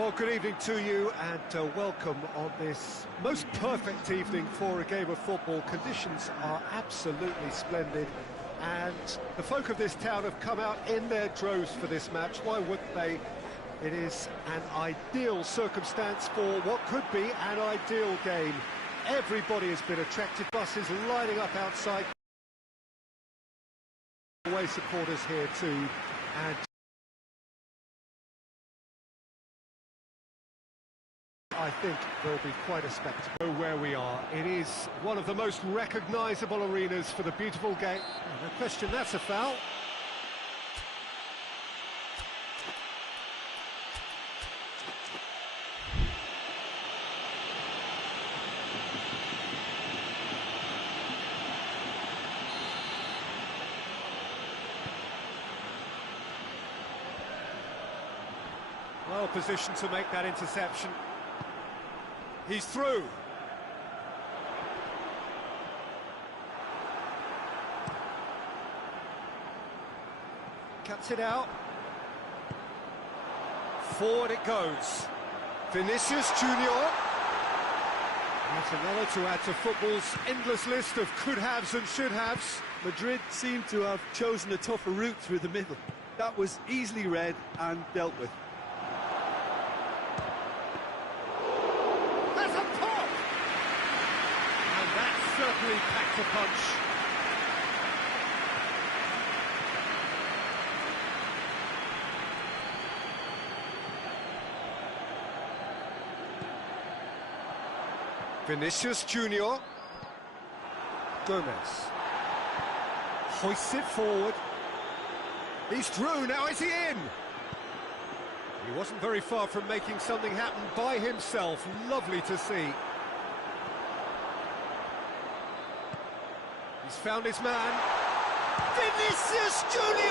Well, good evening to you and welcome on this most perfect evening for a game of football. Conditions are absolutely splendid and the folk of this town have come out in their droves for this match. Why wouldn't they? It is an ideal circumstance for what could be an ideal game. Everybody has been attracted, buses lining up outside. Away supporters here too, and I think there'll be quite a spectacle where we are. It is one of the most recognisable arenas for the beautiful game. No question, that's a foul. Well positioned to make that interception. He's through. Cuts it out. Forward it goes. Vinicius Junior. That's another to add to football's endless list of could-haves and should-haves. Madrid seem to have chosen a tougher route through the middle. That was easily read and dealt with. Certainly packed a punch. Vinicius Junior. Gomez hoists it forward. He's through, now is he in? He wasn't very far from making something happen by himself. Lovely to see. He's found his man. Vinicius Junior!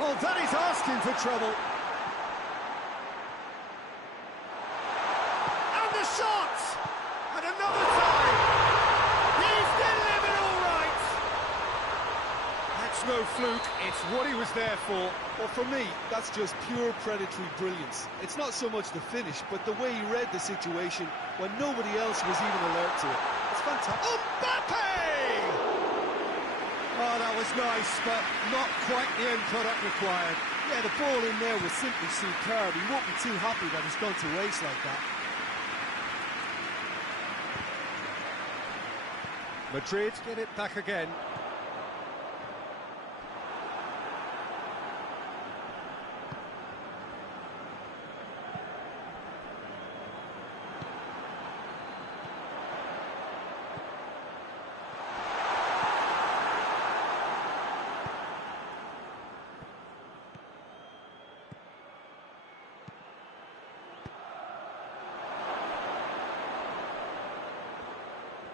Oh, that is asking for trouble. And the shot! And another time! He's delivered all right! That's no fluke, it's what he was there for. Well, for me, that's just pure predatory brilliance. It's not so much the finish, but the way he read the situation when nobody else was even alert to it. It's fantastic. Mbappe! Oh, that was nice, but not quite the end product required. Yeah, the ball in there was simply superb. He won't be too happy that it's gone to waste like that. Madrid get it back again.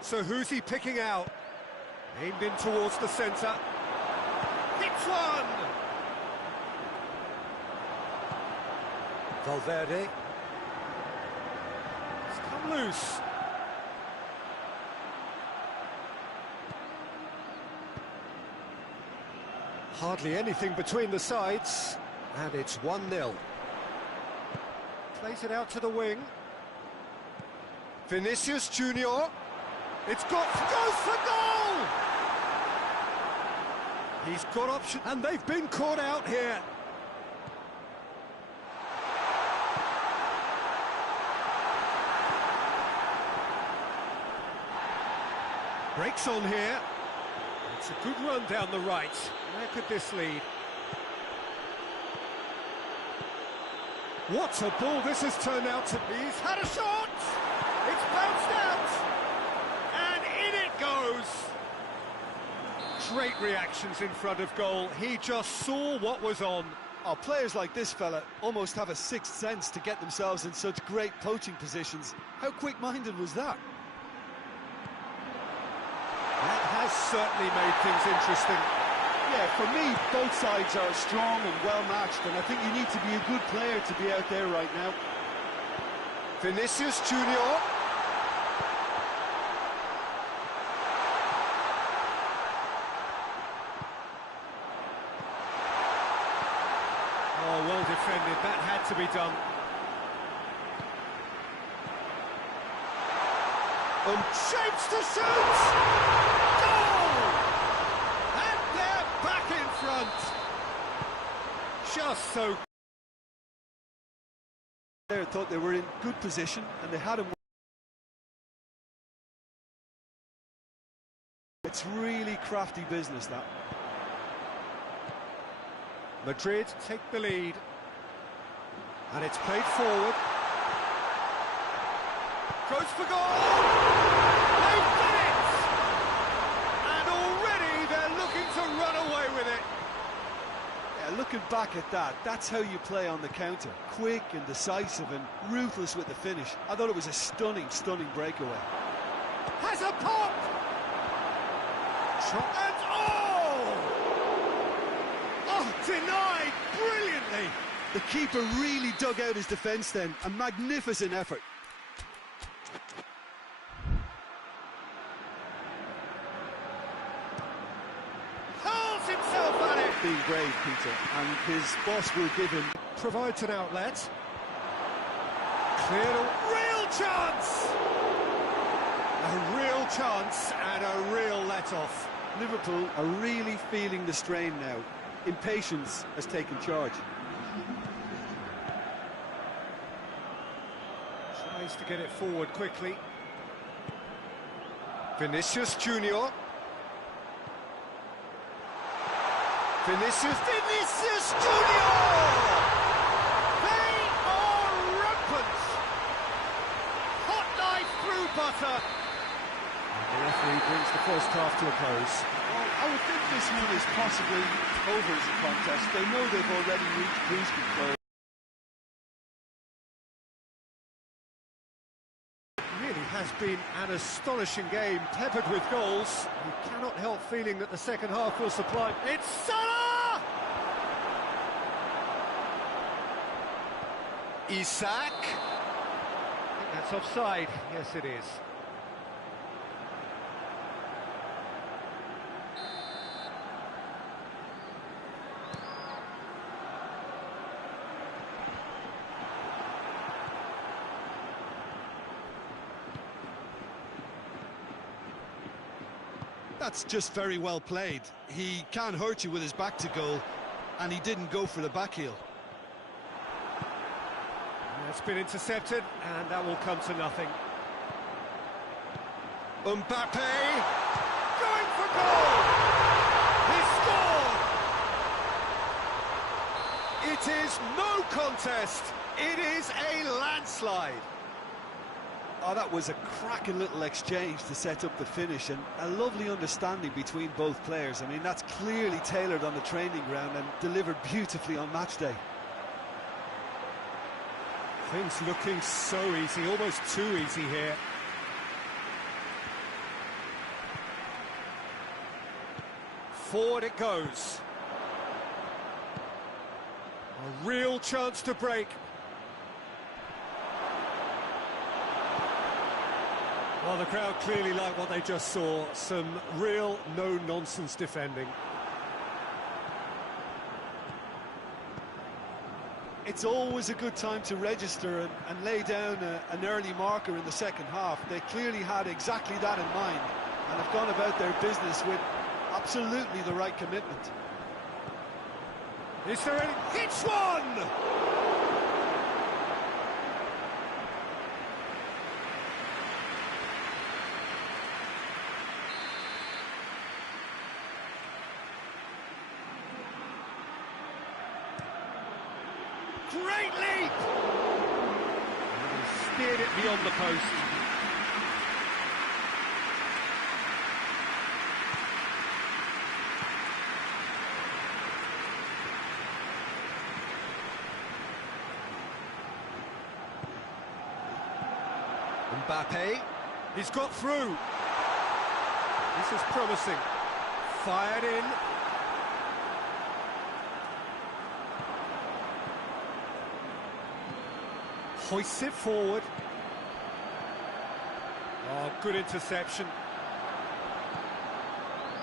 So who's he picking out? Aimed in towards the centre. Hits one! Valverde. It's come loose. Hardly anything between the sides. And it's 1-0. Plays it out to the wing. Vinicius Junior. It's goes for goal! He's got option, and they've been caught out here. Breaks on here. It's a good run down the right. Where could this lead? What a ball this has turned out to be. He's had a shot! It's bounced out! Goes. Great reactions in front of goal. He just saw what was on. Oh, players like this fella almost have a sixth sense to get themselves in such great poaching positions. How quick-minded was that? That has certainly made things interesting. Yeah, for me, both sides are strong and well-matched, and I think you need to be a good player to be out there right now. Vinicius Junior. Oh, well defended, that had to be done. Shapes to shoot! Goal! And they're back in front. Just so. They thought they were in good position and they had him. It's really crafty business, that. Madrid take the lead. And it's played forward. Goes for goal! They've done it! And already they're looking to run away with it. Yeah, looking back at that, that's how you play on the counter. Quick and decisive and ruthless with the finish. I thought it was a stunning, stunning breakaway. Has a pop! And oh! Oh, denied brilliantly! The keeper really dug out his defence then. A magnificent effort. Hurls himself at it! Being brave, Peter, and his boss will give him. Provides an outlet. Cleared a real chance! A real chance and a real let-off. Liverpool are really feeling the strain now. Impatience has taken charge. Tries to get it forward quickly. Vinicius Junior. Vinicius Junior! They are rampant! Hot knife through butter. And the referee brings the first half to a close. Well, I would think this one is possibly over as a contest. They know they've already reached cruise control. Really has been an astonishing game, peppered with goals. You cannot help feeling that the second half will supply. It's Salah! Isak. I think that's offside. Yes, it is. That's just very well played. He can't hurt you with his back to goal, and he didn't go for the back heel. It's been intercepted, and that will come to nothing. Mbappe going for goal! He scored! It is no contest. It is a landslide. Oh, that was a cracking little exchange to set up the finish, and a lovely understanding between both players. I mean, that's clearly tailored on the training ground and delivered beautifully on match day. Things looking so easy, almost too easy here. Forward it goes. A real chance to break. Well, the crowd clearly like what they just saw. Some real no-nonsense defending. It's always a good time to register and lay down an early marker in the second half. They clearly had exactly that in mind and have gone about their business with absolutely the right commitment. Is there any... It's one! Great leap! And he steered it beyond the post. Mbappe, he's got through. This is promising. Fired in. Hoists it forward. Oh, good interception.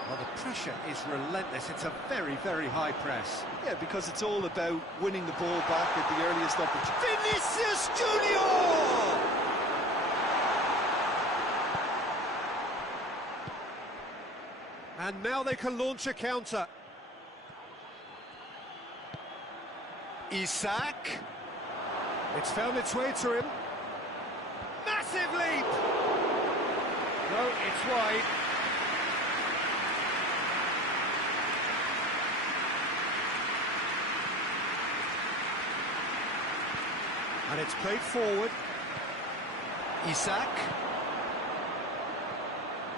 Well, the pressure is relentless. It's a very, very high press. Yeah, because it's all about winning the ball back at the earliest opportunity. Vinicius Junior! And now they can launch a counter. Isak. It's found its way to him. Massive leap! No, it's wide. And it's played forward. Isak.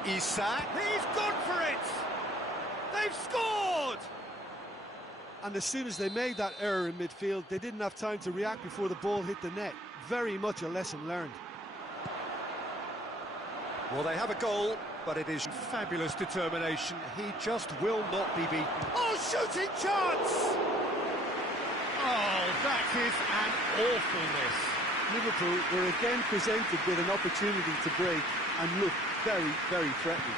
Isak. He's gone for it! They've scored! And as soon as they made that error in midfield, they didn't have time to react before the ball hit the net. Very much a lesson learned. Well, they have a goal, but it is fabulous determination. He just will not be beaten. Oh, shooting chance! Oh, that is an awful miss. Liverpool were again presented with an opportunity to break and looked very, very threatening.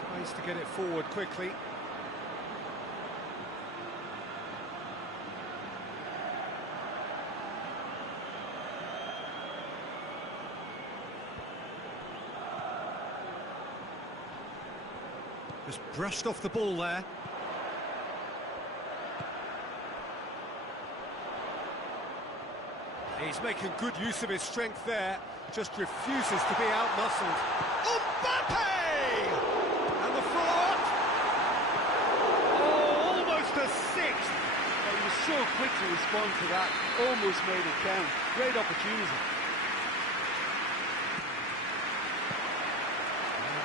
Tries to get it forward quickly. Just brushed off the ball there. He's making good use of his strength there. Just refuses to be out-muscled. Mbappe! And the follow-up. Oh, almost a sixth. Well, he was so quick to respond to that. Almost made it count. Great opportunity.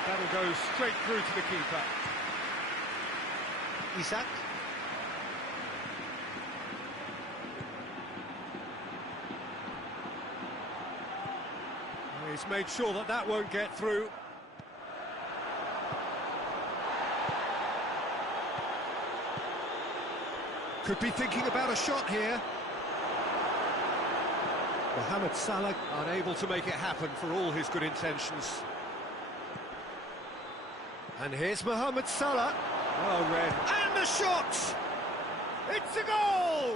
That'll go straight through to the keeper. Isak. He's made sure that that won't get through. Could be thinking about a shot here. Mohamed Salah unable to make it happen for all his good intentions. And here's Mohamed Salah. Well read. And the shot! It's a goal!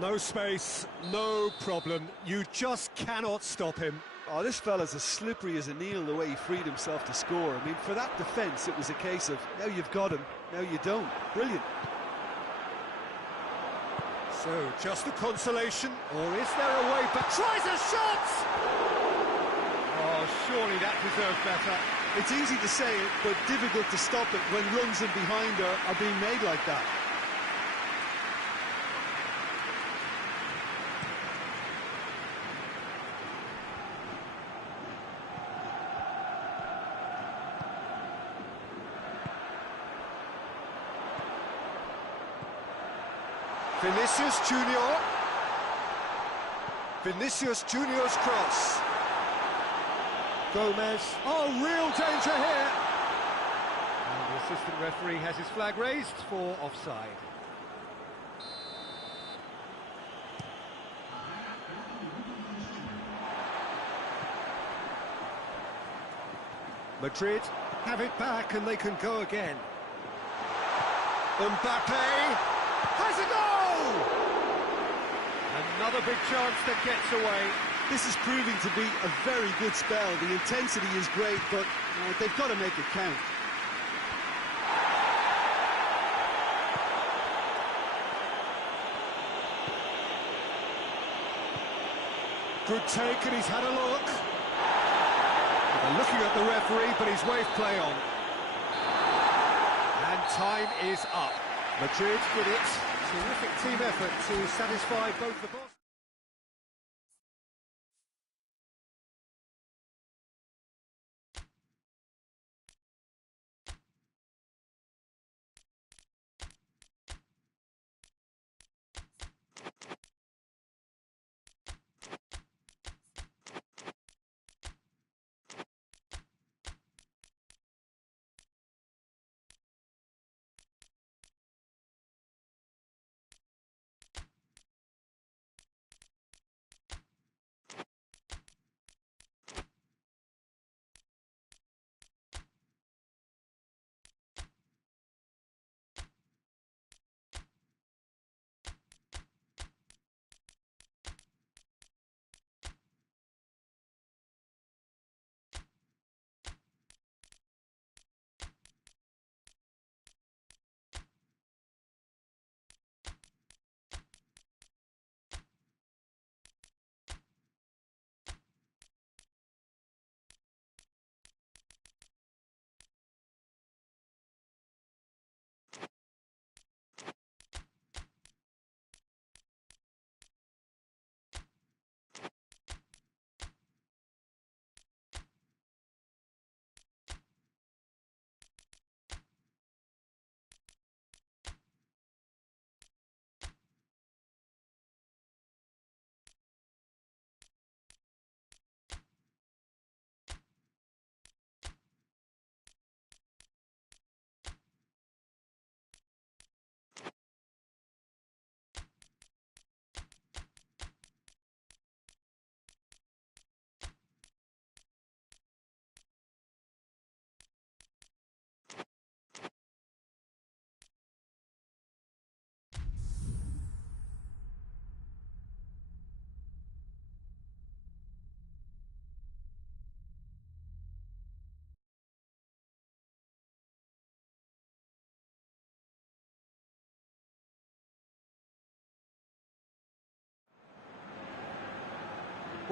No space, no problem. You just cannot stop him. Oh, this fella's as slippery as an eel the way he freed himself to score. I mean, for that defence, it was a case of, now you've got him, now you don't. Brilliant. So, just a consolation, or is there a way back? Tries a shot! Oh, surely that deserved better. It's easy to say it, but difficult to stop it when runs in behind are being made like that. Vinicius Junior. Vinicius Junior's cross. Gomez. Oh, real danger here. And the assistant referee has his flag raised for offside. Madrid have it back and they can go again. Mbappe has a goal! Another big chance that gets away. This is proving to be a very good spell. The intensity is great, but they've got to make it count. Good take, and he's had a look. They're looking at the referee, but he's waved play on. And time is up. Madrid with it. Terrific team effort to satisfy both the boss.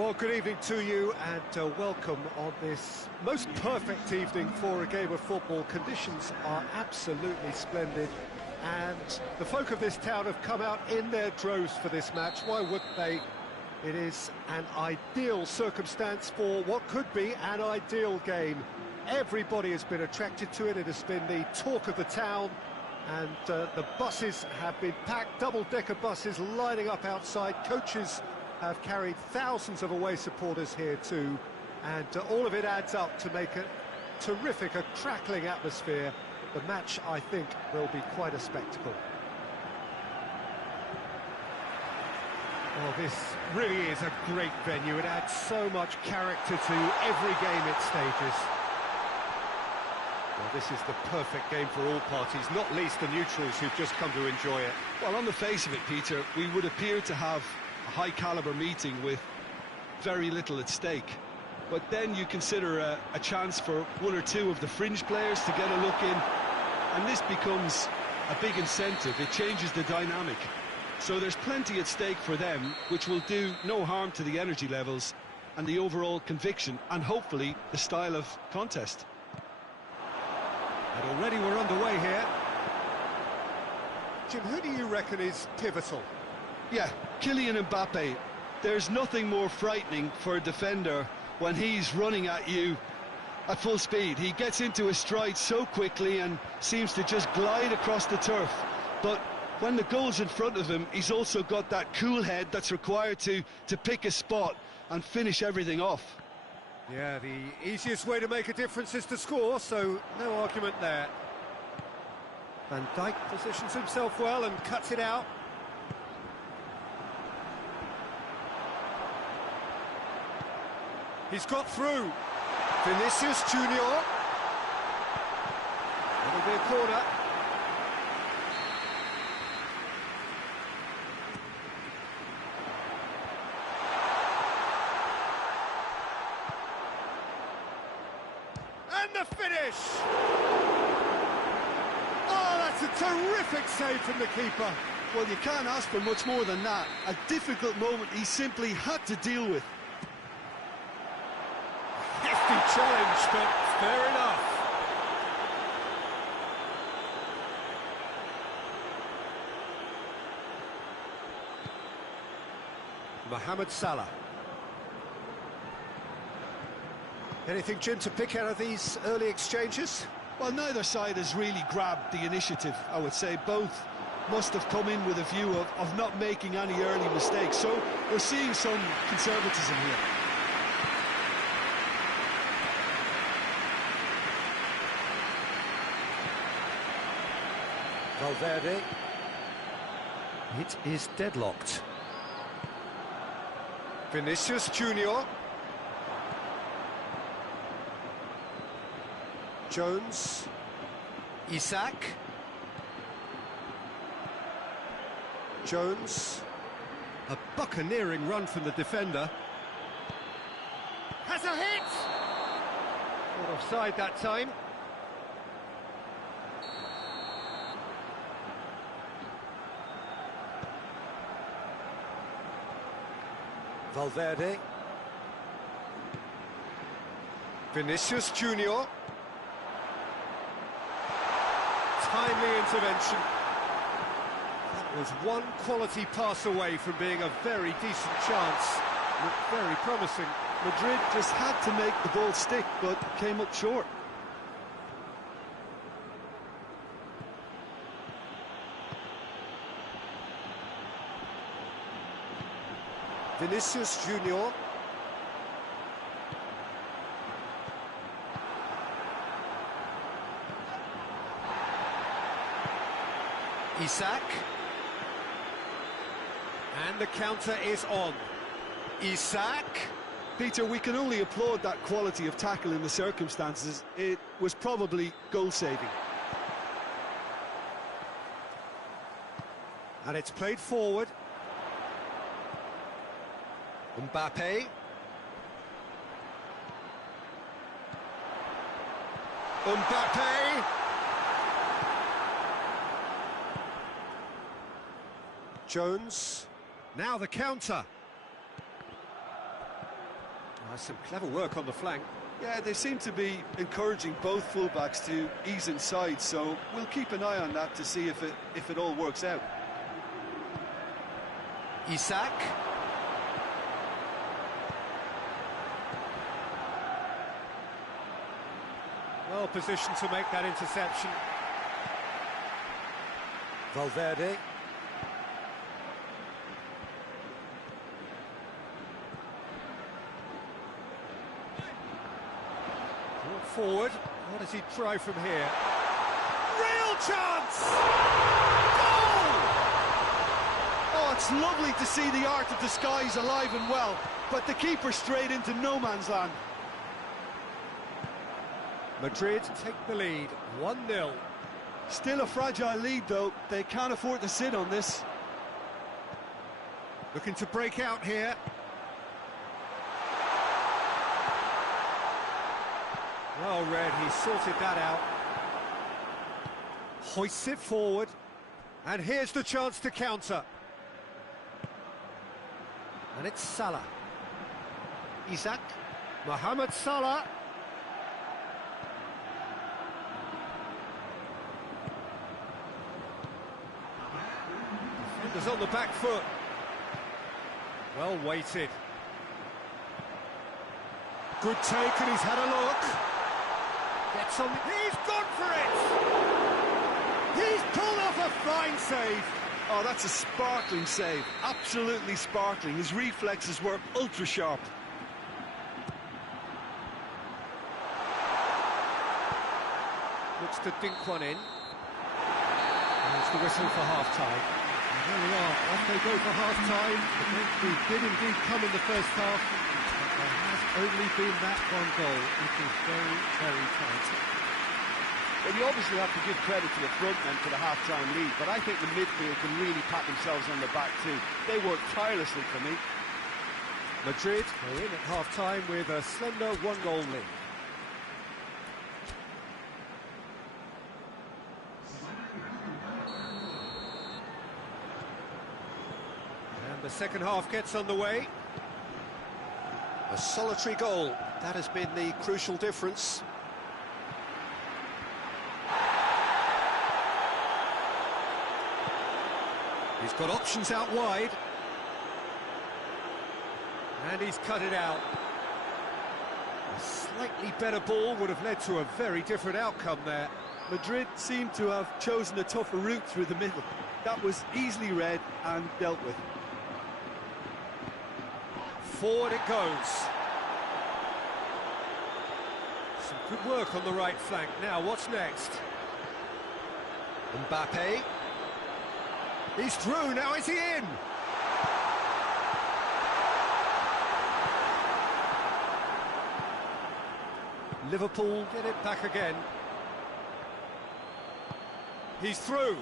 Well, good evening to you and welcome on this most perfect evening for a game of football. Conditions are absolutely splendid and the folk of this town have come out in their droves for this match. Why wouldn't they? It is an ideal circumstance for what could be an ideal game. Everybody has been attracted to it. It has been the talk of the town and the buses have been packed, double-decker buses lining up outside. Coaches have carried thousands of away supporters here too, and all of it adds up to make a terrific, a crackling atmosphere. The match, I think, will be quite a spectacle. Well, this really is a great venue. It adds so much character to every game it stages. Well, this is the perfect game for all parties, not least the neutrals who've just come to enjoy it. Well, on the face of it, Peter, we would appear to have a high-caliber meeting with very little at stake. But then you consider a chance for one or two of the fringe players to get a look in, and this becomes a big incentive. It changes the dynamic. So there's plenty at stake for them, which will do no harm to the energy levels and the overall conviction, and hopefully the style of contest. And already we're underway here. Jim, who do you reckon is pivotal? Yeah, Kylian Mbappe. There's nothing more frightening for a defender when he's running at you at full speed. He gets into his stride so quickly and seems to just glide across the turf. But when the goal's in front of him, he's also got that cool head that's required to pick a spot and finish everything off. Yeah, the easiest way to make a difference is to score, so no argument there. Van Dijk positions himself well and cuts it out. He's got through. Vinicius Junior. It'll be a corner. And the finish! Oh, that's a terrific save from the keeper. Well, you can't ask for much more than that. A difficult moment he simply had to deal with. Hefty challenge, but fair enough. Mohamed Salah. Anything, Jim, to pick out of these early exchanges? Well, neither side has really grabbed the initiative, I would say. Both must have come in with a view of not making any early mistakes. So we're seeing some conservatism here. Valverde. It is deadlocked. Vinicius Junior. Jones. Isak. Jones. A buccaneering run from the defender. Has a hit! Not offside that time. Valverde. Vinicius Junior. Timely intervention. That was one quality pass away from being a very decent chance. Looked very promising. Madrid just had to make the ball stick, but came up short. Vinicius Junior. Isak. And the counter is on. Isak. Peter, we can only applaud that quality of tackle in the circumstances. It was probably goal-saving. And it's played forward. Mbappe. Mbappe. Jones. Now the counter. Some clever work on the flank. Yeah, they seem to be encouraging both fullbacks to ease inside, so we'll keep an eye on that to see if it all works out. Isak. Well positioned to make that interception. Valverde. Brought forward. What does he try from here? Real chance! Goal! Oh, it's lovely to see the art of disguise alive and well, but the keeper straight into no man's land. Madrid take the lead, 1-0. Still a fragile lead, though. They can't afford to sit on this. Looking to break out here. Well read, he sorted that out. Hoists it forward. And here's the chance to counter. And it's Salah. Isak. Mohamed Salah. Defenders on the back foot. Well weighted. Good take, and he's had a look. Gets on. He's gone for it! He's pulled off a fine save. Oh, that's a sparkling save. Absolutely sparkling. His reflexes were ultra sharp. Looks to dink one in. And it's the whistle for half-time. And there we are, off they go for half-time. The breakthrough did indeed come in the first half, but there has only been that one goal. It is very, very tight. Well, you obviously have to give credit to the front men for the half-time lead, but I think the midfield can really pat themselves on the back too. They worked tirelessly for me. Madrid are in at half-time with a slender one-goal lead. And the second half gets underway. A solitary goal, that has been the crucial difference. He's got options out wide. And he's cut it out. A slightly better ball would have led to a very different outcome there. Madrid seemed to have chosen a tougher route through the middle. That was easily read and dealt with. Forward it goes. Some good work on the right flank. Now, what's next? Mbappe. He's through, now is he in? Liverpool get it back again. He's through.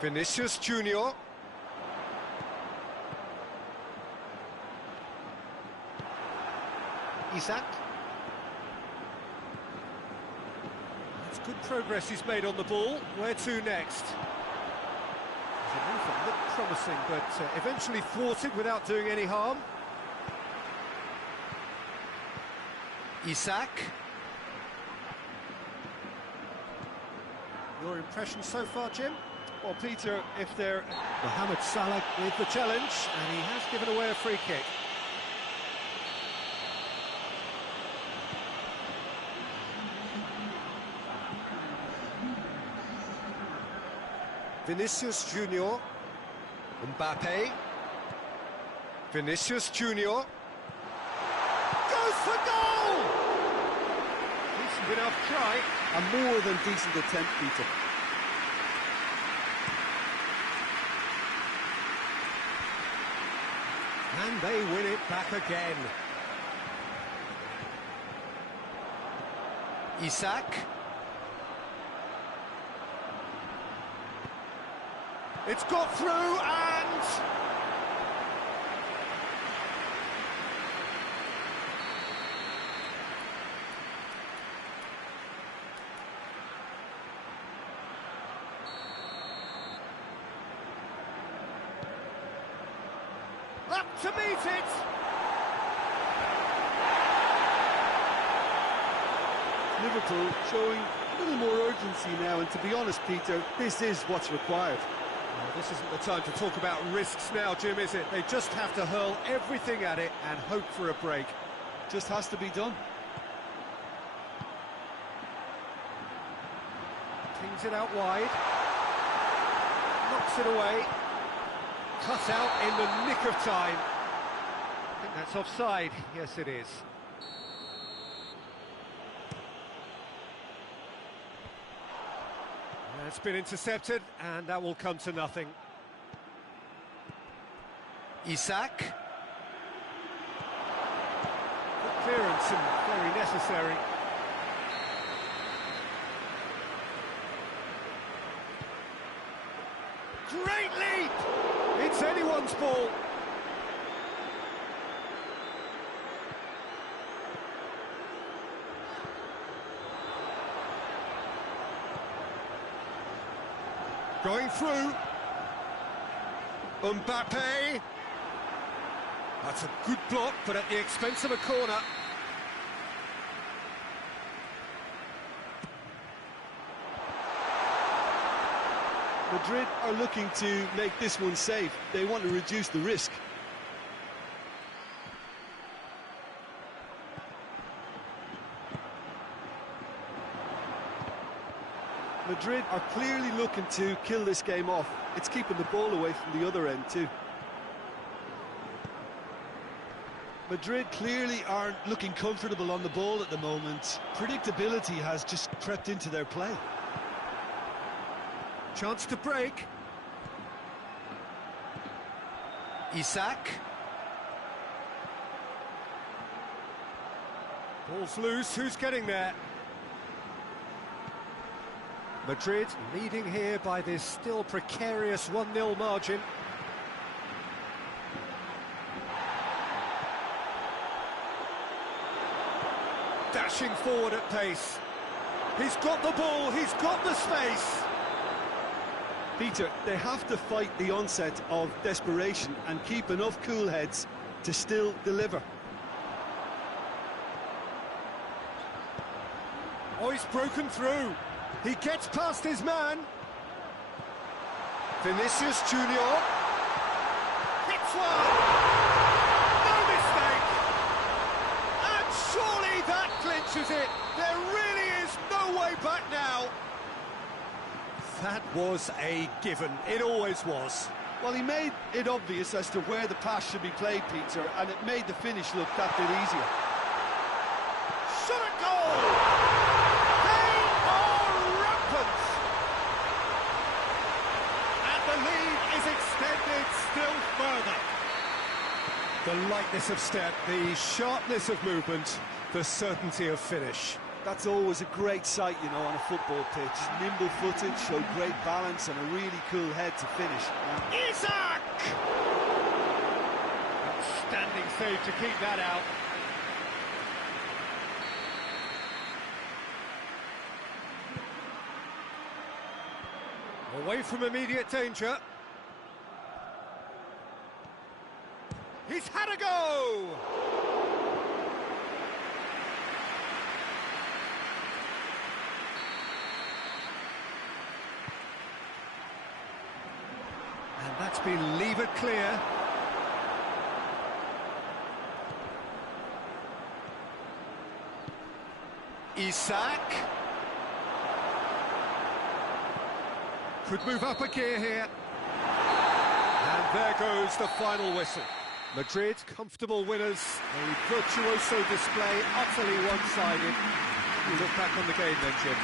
Vinicius Junior. Isak. That's good progress he's made on the ball. Where to next? The movement looked promising, but eventually thwarted without doing any harm. Isak. Your impression so far, Jim? Well, Peter, if they're... Mohamed Salah with the challenge, and he has given away a free kick. Vinicius Junior. Mbappe. Vinicius Junior. Goes for goal! Decent enough try. A more than decent attempt, Peter. And they win it back again. Isak. It's got through and... Up to meet it! Liverpool showing a little more urgency now, and to be honest, Peter, this is what's required. Well, this isn't the time to talk about risks now, Jim, is it? They just have to hurl everything at it and hope for a break. Just has to be done. Tings it out wide. Knocks it away. Cut out in the nick of time. I think that's offside. Yes, it is. It's been intercepted, and that will come to nothing. Isak. Good clearance and very necessary. Great leap! It's anyone's ball. Going through. Mbappe. That's a good block, but at the expense of a corner. Madrid are looking to make this one safe. They want to reduce the risk. Madrid are clearly looking to kill this game off. It's keeping the ball away from the other end too. Madrid clearly aren't looking comfortable on the ball at the moment. Predictability has just crept into their play. Chance to break. Isak. Ball's loose, who's getting there? Madrid leading here by this still precarious 1-0 margin. Dashing forward at pace. He's got the ball, he's got the space. Peter, they have to fight the onset of desperation and keep enough cool heads to still deliver. Oh, he's broken through. He gets past his man. Vinicius Junior. Hits one. No mistake. And surely that clinches it. There really is no way back now. That was a given. It always was. Well, he made it obvious as to where the pass should be played, Peter, and it made the finish look that bit easier. Shot a goal! They are rampant! And the lead is extended still further. The lightness of step, the sharpness of movement, the certainty of finish. That's always a great sight, you know, on a football pitch. Nimble-footed, showed great balance and a really cool head to finish. Isak! Outstanding save to keep that out. Away from immediate danger. He's had a go! And that's been levered clear. Isak. Could move up a gear here. And there goes the final whistle. Madrid, comfortable winners. A virtuoso display, utterly one-sided. You look back on the game then, Jim.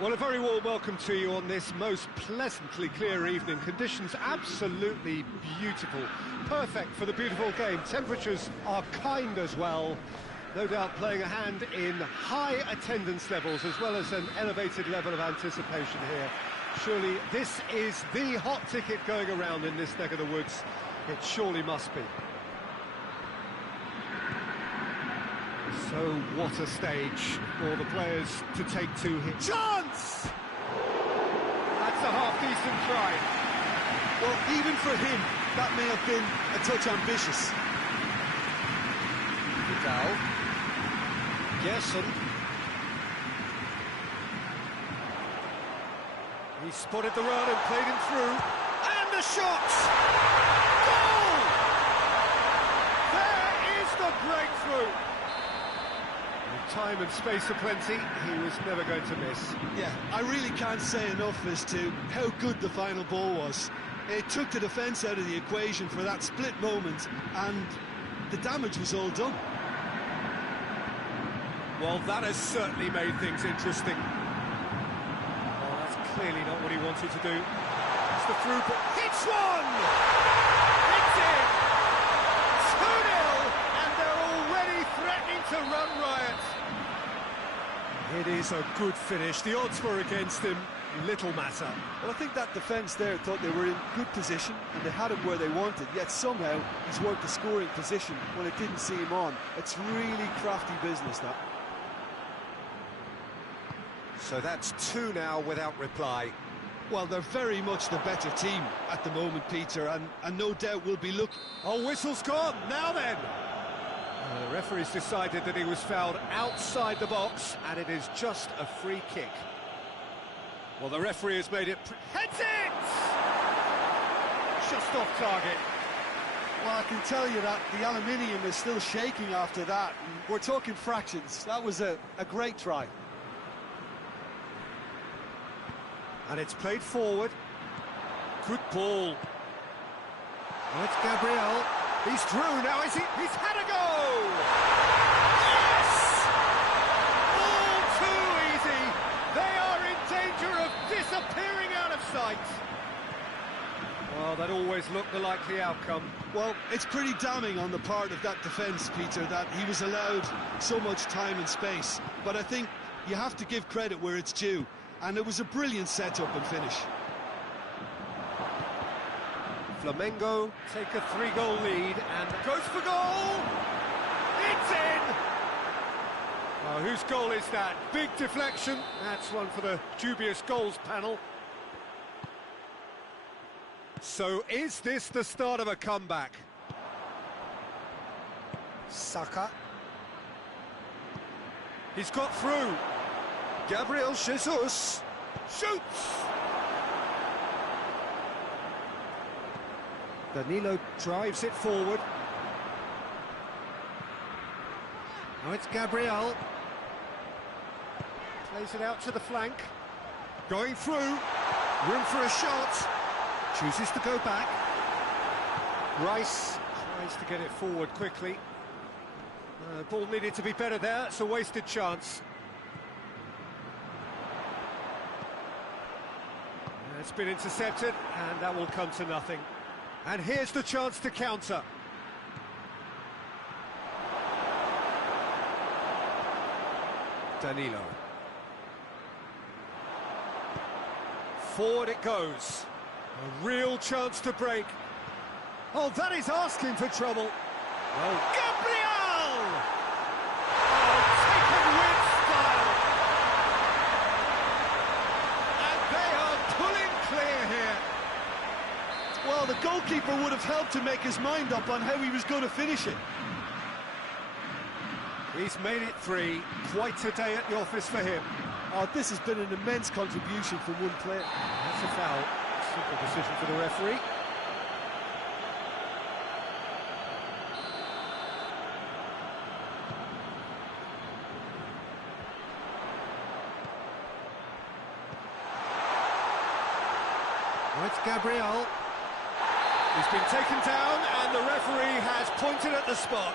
Well, a very warm welcome to you on this most pleasantly clear evening. Conditions absolutely beautiful. Perfect for the beautiful game. Temperatures are kind as well. No doubt playing a hand in high attendance levels as well as an elevated level of anticipation here. Surely this is the hot ticket going around in this neck of the woods. It surely must be. So what a stage for the players to take two here. Chance! That's a half-decent try. Well, even for him, that may have been a touch ambitious. Vidal. Gerson. He spotted the run and played him through. And the shot! Goal! There is the breakthrough! With time and space aplenty, he was never going to miss. Yeah, I really can't say enough as to how good the final ball was. It took the defence out of the equation for that split moment, and the damage was all done. Well, that has certainly made things interesting. Oh, that's clearly not what he wanted to do. It's the through ball. Hits one! It's in! 2-0, and they're already threatening to run riot. It is a good finish. The odds were against him. Little matter. Well, I think that defence there thought they were in good position and they had him where they wanted, yet somehow he's worked the scoring position when it didn't see him on. It's really crafty business, that. So that's two now without reply. Well, they're very much the better team at the moment, Peter, and no doubt will be looking... Oh, whistle's gone. Now then. The referee's decided that he was fouled outside the box, and it is just a free kick. Well, the referee has made it... Heads it! Just off target. Well, I can tell you that the aluminium is still shaking after that. We're talking fractions. That was a great try. And it's played forward. Good ball. Oh, it's Gabriel. He's through now, is he? He's had a go! Yes! All too easy. They are in danger of disappearing out of sight. Well, that always looked the likely outcome. Well, it's pretty damning on the part of that defence, Peter, that he was allowed so much time and space. But I think you have to give credit where it's due. And it was a brilliant setup and finish. Flamengo take a 3-goal lead and goes for goal! It's in! Oh, whose goal is that? Big deflection. That's one for the dubious goals panel. So is this the start of a comeback? Saka. He's got through. Gabriel Jesus shoots! Danilo drives it forward. Now it's Gabriel. Plays it out to the flank. Going through. Room for a shot. Chooses to go back. Rice tries to get it forward quickly. Ball needed to be better there. It's a wasted chance. It's been intercepted, and that will come to nothing. And here's the chance to counter. Danilo. Forward it goes. A real chance to break. Oh, that is asking for trouble. Oh, Gabriel! Oh, taken with style. And they are pulling clear here. Well, the goalkeeper would have helped to make his mind up on how he was going to finish it. He's made it 3. Quite a day at the office for him. Oh, this has been an immense contribution from one player. That's a foul. Simple decision for the referee. Oh, it's Gabriel. He's been taken down and the referee has pointed at the spot.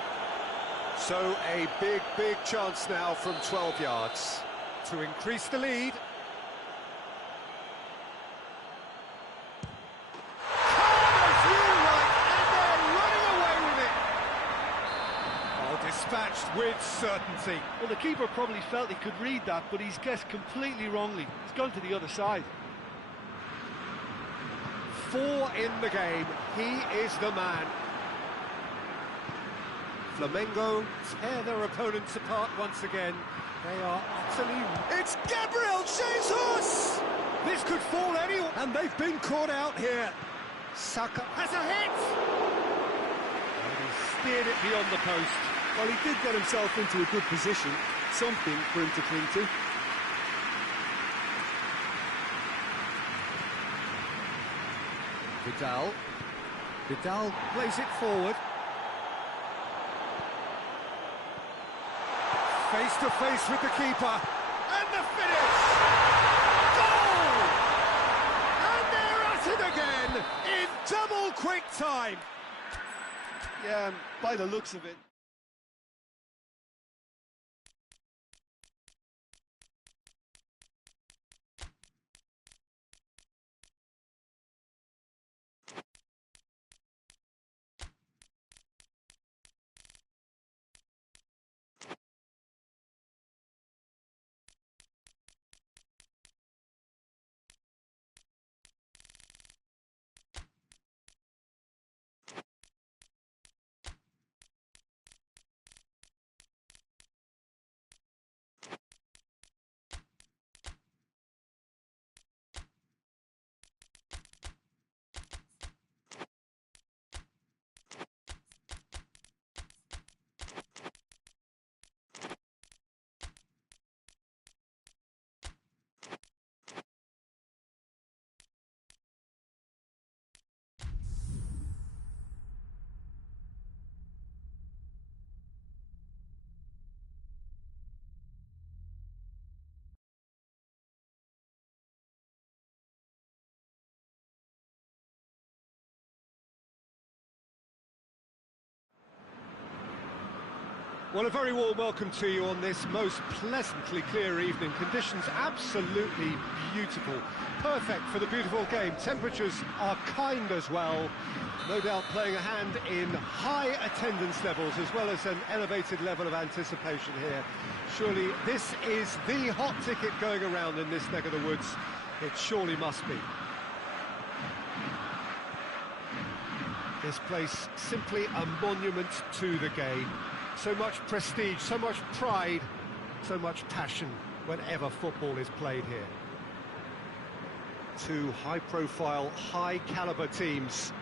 So a big chance now from 12 yards to increase the lead. finished with certainty. Well, the keeper probably felt he could read that, but he's guessed completely wrongly. He's gone to the other side. 4 in the game. He is the man. Flamengo tear their opponents apart once again. They are utterly... It's Gabriel Jesus! This could fall anywhere. And they've been caught out here. Saka has a hit! And he steered it beyond the post. Well, he did get himself into a good position. Something for him to cling to. Vidal plays it forward. Face to face with the keeper. And the finish! Goal! And they're at it again in double quick time. Yeah, and by the looks of it, well, a very warm welcome to you on this most pleasantly clear evening. Conditions absolutely beautiful. Perfect for the beautiful game. Temperatures are kind as well. No doubt playing a hand in high attendance levels as well as an elevated level of anticipation here. Surely this is the hot ticket going around in this neck of the woods. It surely must be. This place simply a monument to the game. So much prestige, so much pride, so much passion whenever football is played here. Two high-profile, high-caliber teams.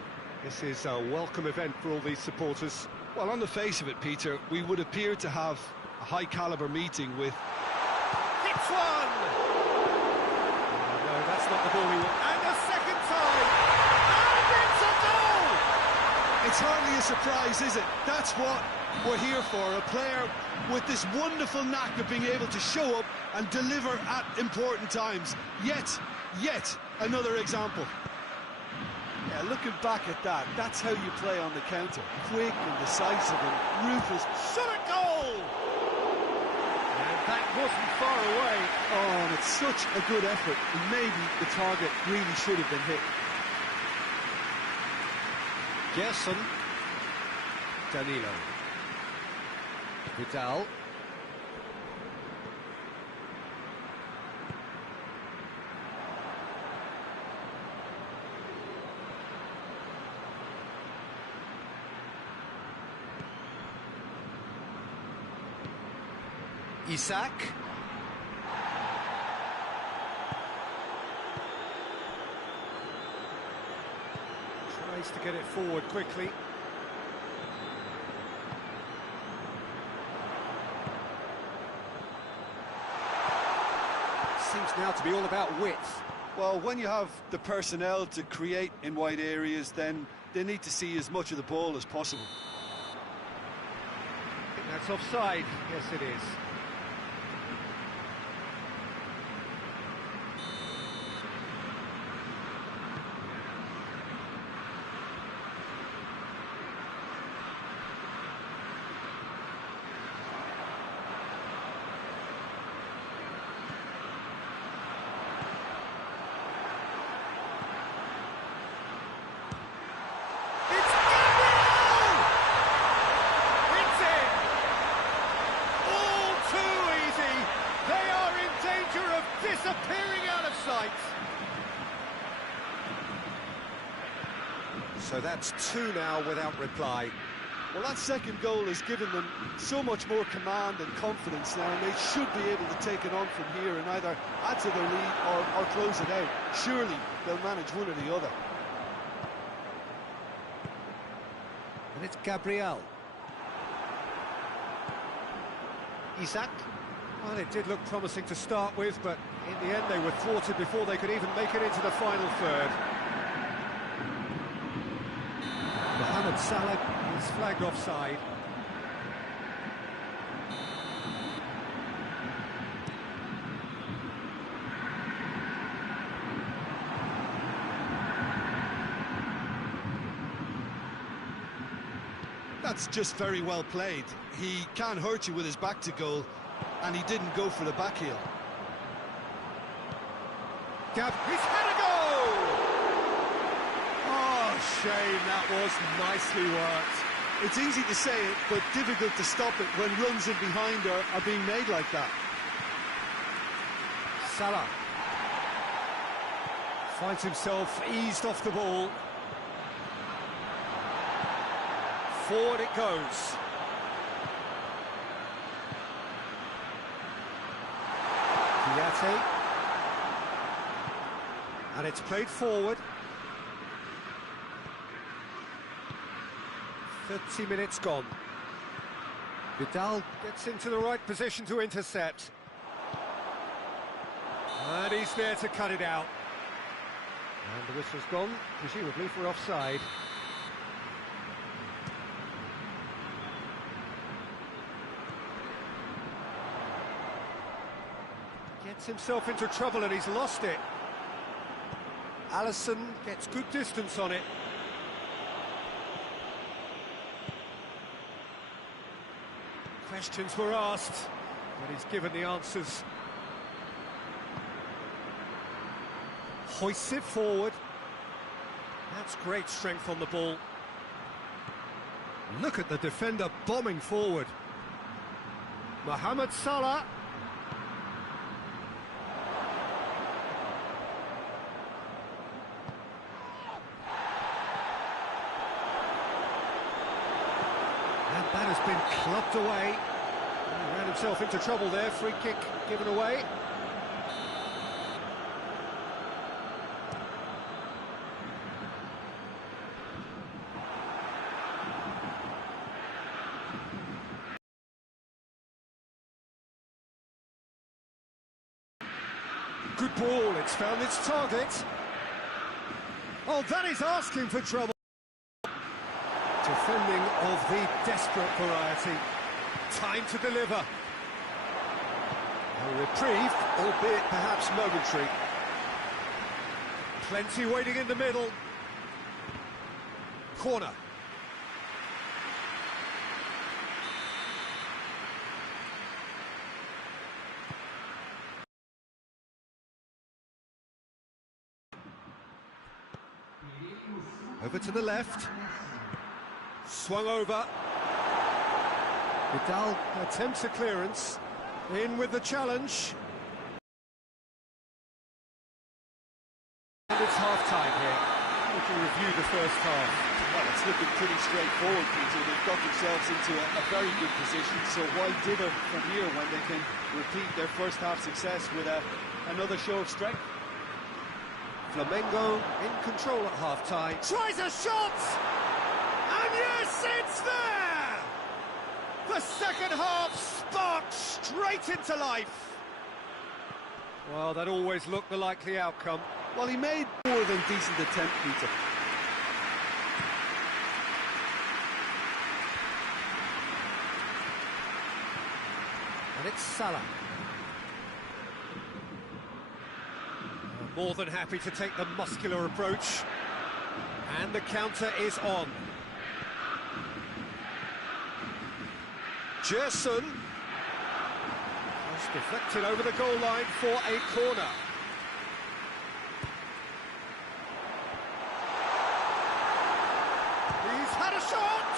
This is a welcome event for all these supporters. Well, on the face of it, Peter, we would appear to have a high-caliber meeting with... Hits one! Oh, no, that's not the ball we want. And a second time! And it's a goal! It's hardly a surprise, is it? That's what we're here for, a player with this wonderful knack of being able to show up and deliver at important times. Yet another example. yeah, looking back at that, that's how you play on the counter. Quick and decisive and ruthless. Shot a goal! And that wasn't far away. Oh, and it's such a good effort. Maybe the target really should have been hit. Gerson. Danilo. Vidal. Isak. Tries to get it forward quickly. Seems now to be all about width. Well, when you have the personnel to create in wide areas, then they need to see as much of the ball as possible. I think that's offside. Yes, it is. So that's two now without reply. Well, that second goal has given them so much more command and confidence now, and they should be able to take it on from here and either add to their lead or close it out. Surely they'll manage one or the other. And it's Gabriel. Isaac. Well, it did look promising to start with, but in the end they were thwarted before they could even make it into the final third. Mohamed Salah is flagged offside. That's just very well played. He can't hurt you with his back to goal, and he didn't go for the back heel. He's had a goal! Oh, shame, that was nicely worked. It's easy to say it, but difficult to stop it when runs in behind are being made like that. Salah finds himself eased off the ball. Forward it goes. Piatti. And it's played forward. 30 minutes gone. Vidal gets into the right position to intercept. And he's there to cut it out. And the whistle's gone, presumably for offside. Gets himself into trouble and he's lost it. Alisson gets good distance on it. Questions were asked, but he's given the answers. Hoists it forward. That's great strength on the ball. Look at the defender bombing forward. Mohamed Salah. And that has been clubbed away. He ran himself into trouble there. Free kick given away. Good ball, it's found its target. Oh, that is asking for trouble. Defending of the desperate variety. Time to deliver. A reprieve, albeit perhaps momentary. Plenty waiting in the middle. Corner. Over to the left. Swung over. Vidal attempts a clearance. In with the challenge. And it's half-time here. We can review the first half. Well, it's looking pretty straightforward, Peter. They've got themselves into a very good position, so why dither from here when they can repeat their first half success with another show of strength? Flamengo in control at half-time. Tries a shot! And yes, it's there! The second half sparked straight into life. Well, that always looked the likely outcome. Well, he made more than decent attempt, Peter. And it's Salah. More than happy to take the muscular approach. And the counter is on. Gerson. Just deflected over the goal line for a corner. He's had a shot!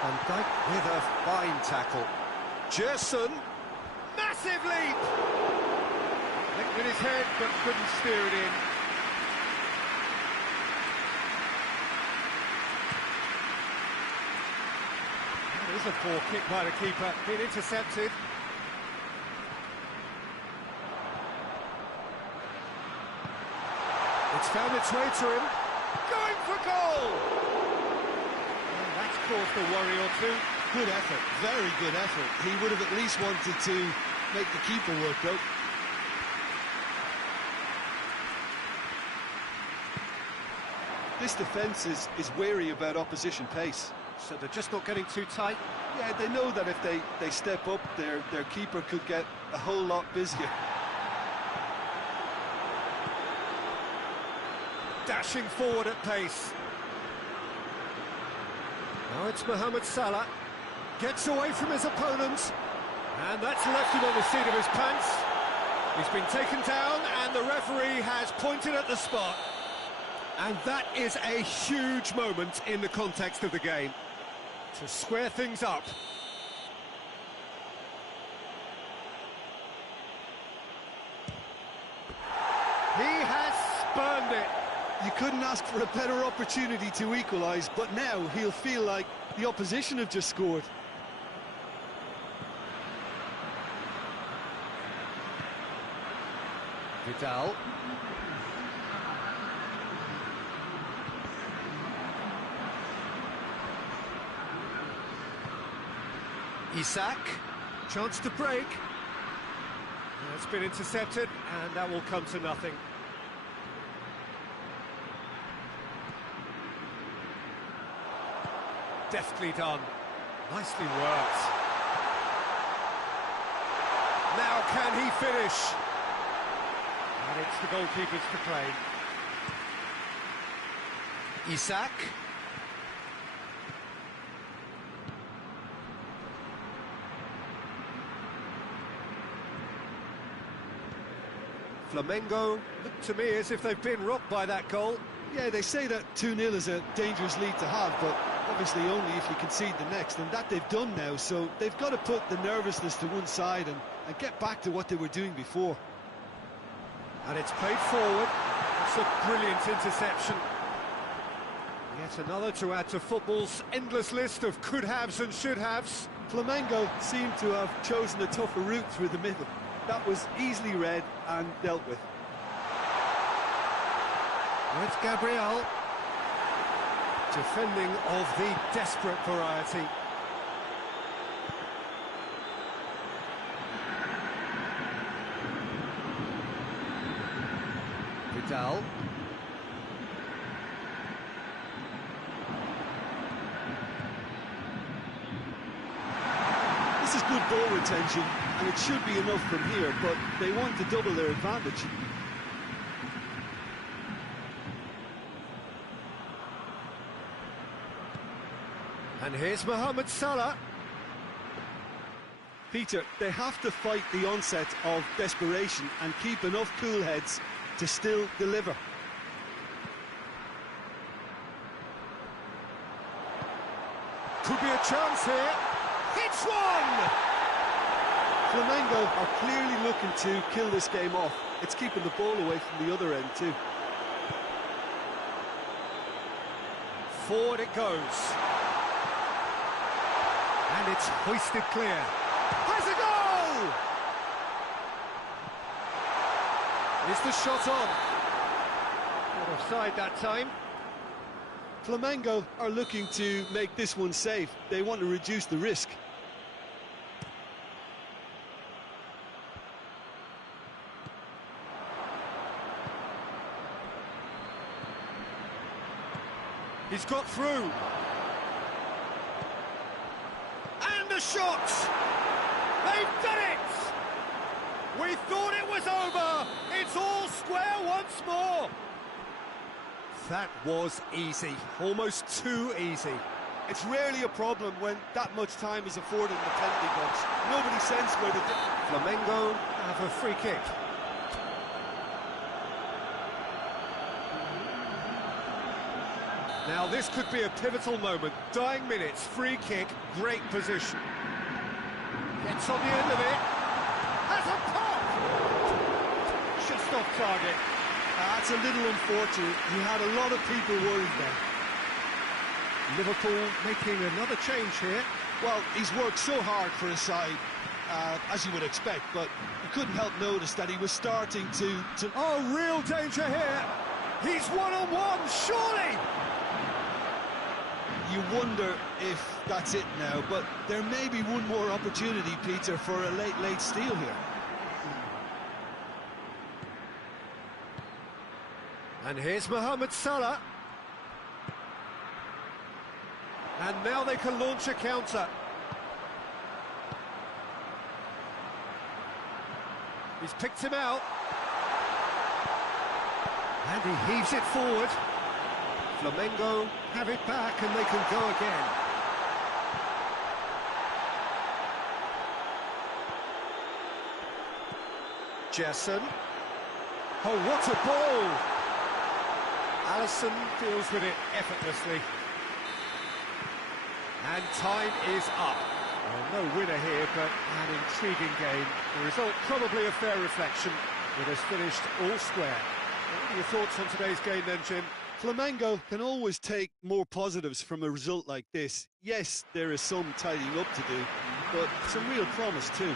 Van Dijk with a fine tackle. Gerson. Massive leap! Linked with his head, but couldn't steer it in. There's a poor kick by the keeper, being intercepted. It's found its way to him. Going for goal! And that's caused a worry or two. Good effort, very good effort. He would have at least wanted to make the keeper work, though. This defence is wary about opposition pace. So they're just not getting too tight. Yeah, they know that if they step up, their keeper could get a whole lot busier. Dashing forward at pace. Now it's Mohamed Salah. Gets away from his opponents. And that's left him on the seat of his pants. He's been taken down and the referee has pointed at the spot. And that is a huge moment in the context of the game. To square things up. He has spurned it. You couldn't ask for a better opportunity to equalise, but now he'll feel like the opposition have just scored. Vidal. Isak, chance to break. It's been intercepted, and that will come to nothing. Deftly done. Nicely worked. Now can he finish? And it's the goalkeepers to claim. Isak. Flamengo look to me as if they've been rocked by that goal. Yeah, they say that 2-0 is a dangerous lead to have, but obviously only if you concede the next, and that they've done now, so they've got to put the nervousness to one side and get back to what they were doing before. And it's played forward. It's a brilliant interception. Yet another to add to football's endless list of could-haves and should-haves. Flamengo seem to have chosen a tougher route through the middle. That was easily read and dealt with. It's Gabriel. Defending of the desperate variety. Vidal. This is good ball retention, and it should be enough from here, but they want to double their advantage. And here's Mohamed Salah. Peter, they have to fight the onset of desperation and keep enough cool heads to still deliver. Could be a chance here. Hits one! Flamengo are clearly looking to kill this game off. It's keeping the ball away from the other end too. Forward it goes. And it's hoisted clear. Has a goal! Is the shot on? Not offside that time. Flamengo are looking to make this one safe. They want to reduce the risk. He's got through. And the shot! They've done it! We thought it was over. It's all square once more. That was easy, almost too easy. It's rarely a problem when that much time is afforded in the penalty box. Nobody sensed where the... Flamengo have a free kick. Now this could be a pivotal moment. Dying minutes, free kick, great position. Gets on the end of it. Has a pop! Just off target. That's a little unfortunate. He had a lot of people worried there. Liverpool making another change here. Well, he's worked so hard for his side, as you would expect, but you couldn't help notice that he was starting to... Oh, real danger here. He's one-on-one, surely! You wonder if that's it now, but there may be one more opportunity, Peter, for a late steal here. And here's Mohamed Salah. And now they can launch a counter. He's picked him out. And he heaves it forward. Flamengo have it back and they can go again. Gerson. Oh, what a ball! Alisson deals with it effortlessly. And time is up. Well, no winner here, but an intriguing game. The result probably a fair reflection. It has finished all square. What are your thoughts on today's game then, Jim? Flamengo can always take more positives from a result like this. Yes, there is some tidying up to do, but some real promise too.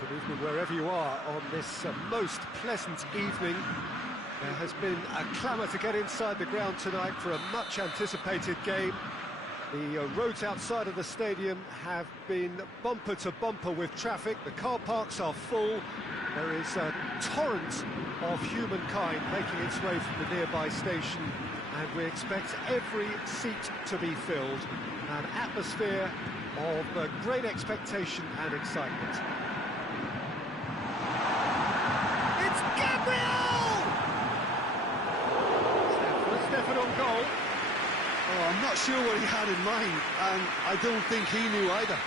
Good evening wherever you are on this most pleasant evening. There has been a clamour to get inside the ground tonight for a much anticipated game. The roads outside of the stadium have been bumper to bumper with traffic. The car parks are full. There is a torrent of humankind making its way from the nearby station, and we expect every seat to be filled. An atmosphere of great expectation and excitement. It's Gabriel! Stefan on goal. Oh, I'm not sure what he had in mind, and I don't think he knew either.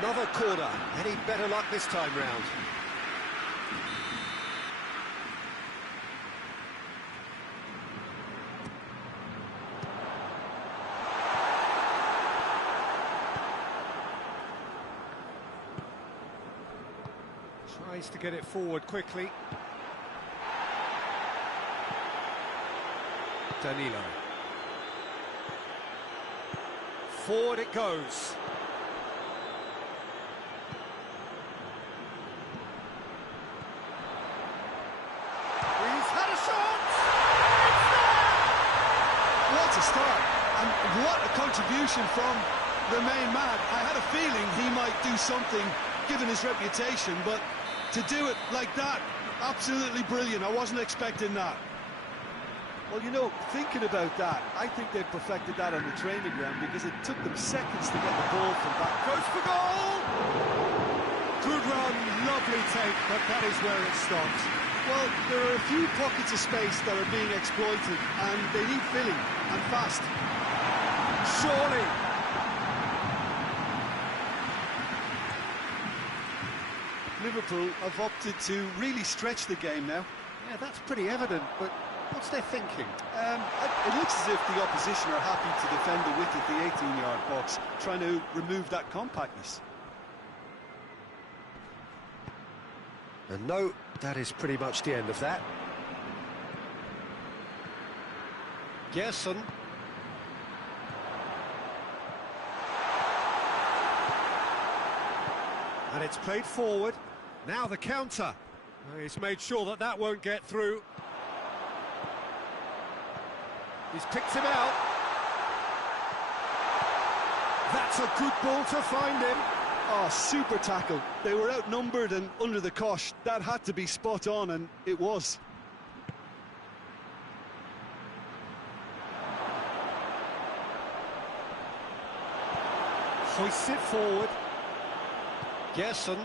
Another corner. Any better luck this time round? Tries to get it forward quickly. Danilo. Forward it goes. He's had a shot! It's there! What a start, and what a contribution from the main man. I had a feeling he might do something, given his reputation, but to do it like that, absolutely brilliant. I wasn't expecting that. Well, you know, thinking about that, I think they perfected that on the training ground because it took them seconds to get the ball from back. Goes for goal! Good run, lovely take, but that is where it stopped. Well, there are a few pockets of space that are being exploited, and they need filling, and fast. Surely! Liverpool have opted to really stretch the game now. Yeah, that's pretty evident, but what's their thinking? It looks as if the opposition are happy to defend the width of the 18-yard box, trying to remove that compactness. And no, that is pretty much the end of that. Gerson. And it's played forward. Now the counter. He's made sure that that won't get through. He's picked him out. That's a good ball to find him. Oh, super tackle. They were outnumbered and under the cosh. That had to be spot on, and it was. Hoists it forward. Gerson.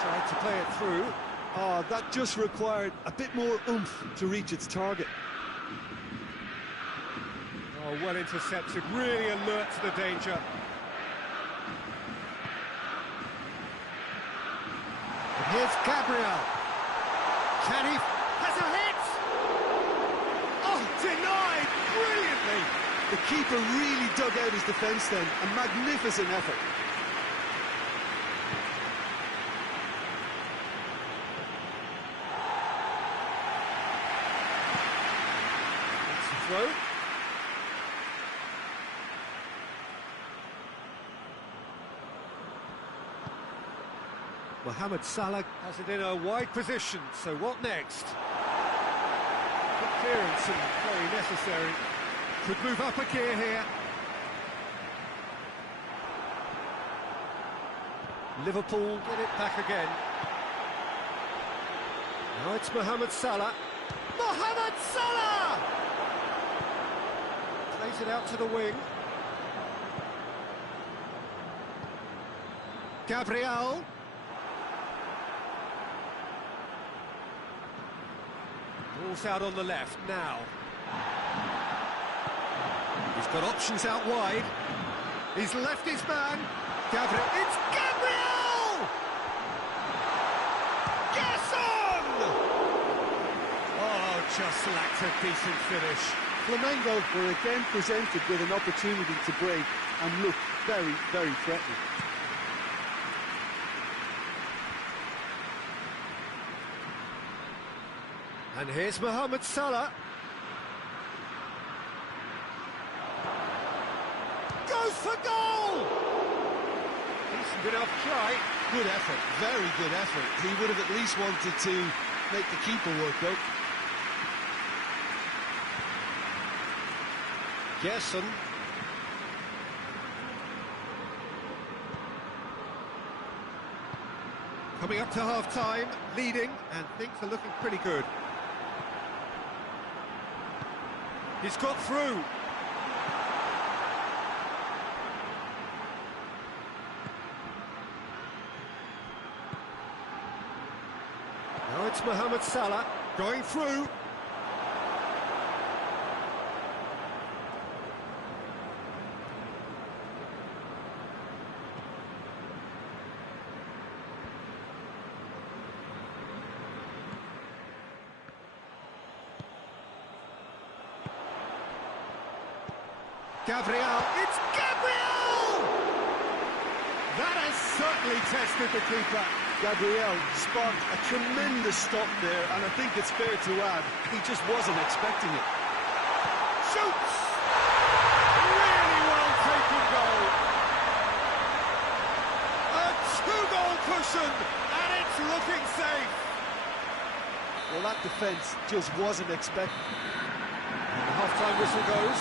Tried to play it through. Oh, that just required a bit more oomph to reach its target. Oh, well intercepted, really alert to the danger. And here's Gabriel. Can he? Has a hit! Oh, denied brilliantly! The keeper really dug out his defence then. A magnificent effort. It's a throw. Mohamed Salah has it in a wide position, so what next? Good clearance and very necessary. Could move up a gear here. Liverpool get it back again. Now it's Mohamed Salah. Mohamed Salah! Plays it out to the wing. Gabriel. Ball's out on the left now. He's got options out wide. He's left his man. Gabriel. It's Gabriel! Gerson! Oh, just lacked a decent finish. Flamengo were again presented with an opportunity to break and looked very, very threatening. And here's Mohamed Salah. Goes for goal! Decent enough try. Good effort, very good effort. He would have at least wanted to make the keeper work though. Gerson. Coming up to half-time, leading, and things are looking pretty good. He's got through. Now it's Mohamed Salah going through. Gabriel, it's Gabriel! That has certainly tested the keeper. Gabriel sparked a tremendous stop there, and I think it's fair to add, he just wasn't expecting it. Shoots! Really well taken goal. A two-goal cushion, and it's looking safe. Well, that defence just wasn't expected. The half-time whistle goes.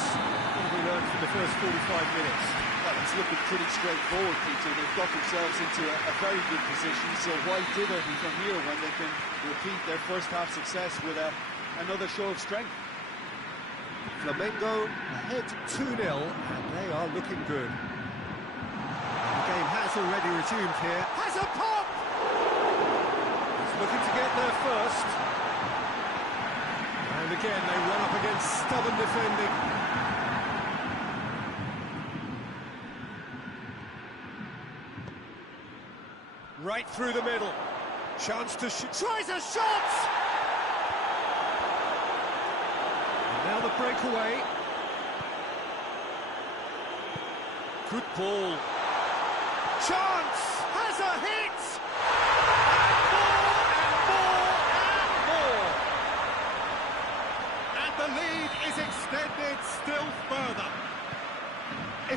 What have we learned from the first 45 minutes? Well, it's looking pretty straightforward, Peter. They've got themselves into a very good position, so why dither from here when they can repeat their first half success with another show of strength? Flamengo ahead 2-0, and they are looking good. And the game has already resumed here. Has a pop! He's looking to get there first. And again, they run up against stubborn defending. Right through the middle. Chance to shoot. Tries a shot! And now the breakaway. Good ball. Chance! Has a hit! And more, and more, and more! And the lead is extended still further.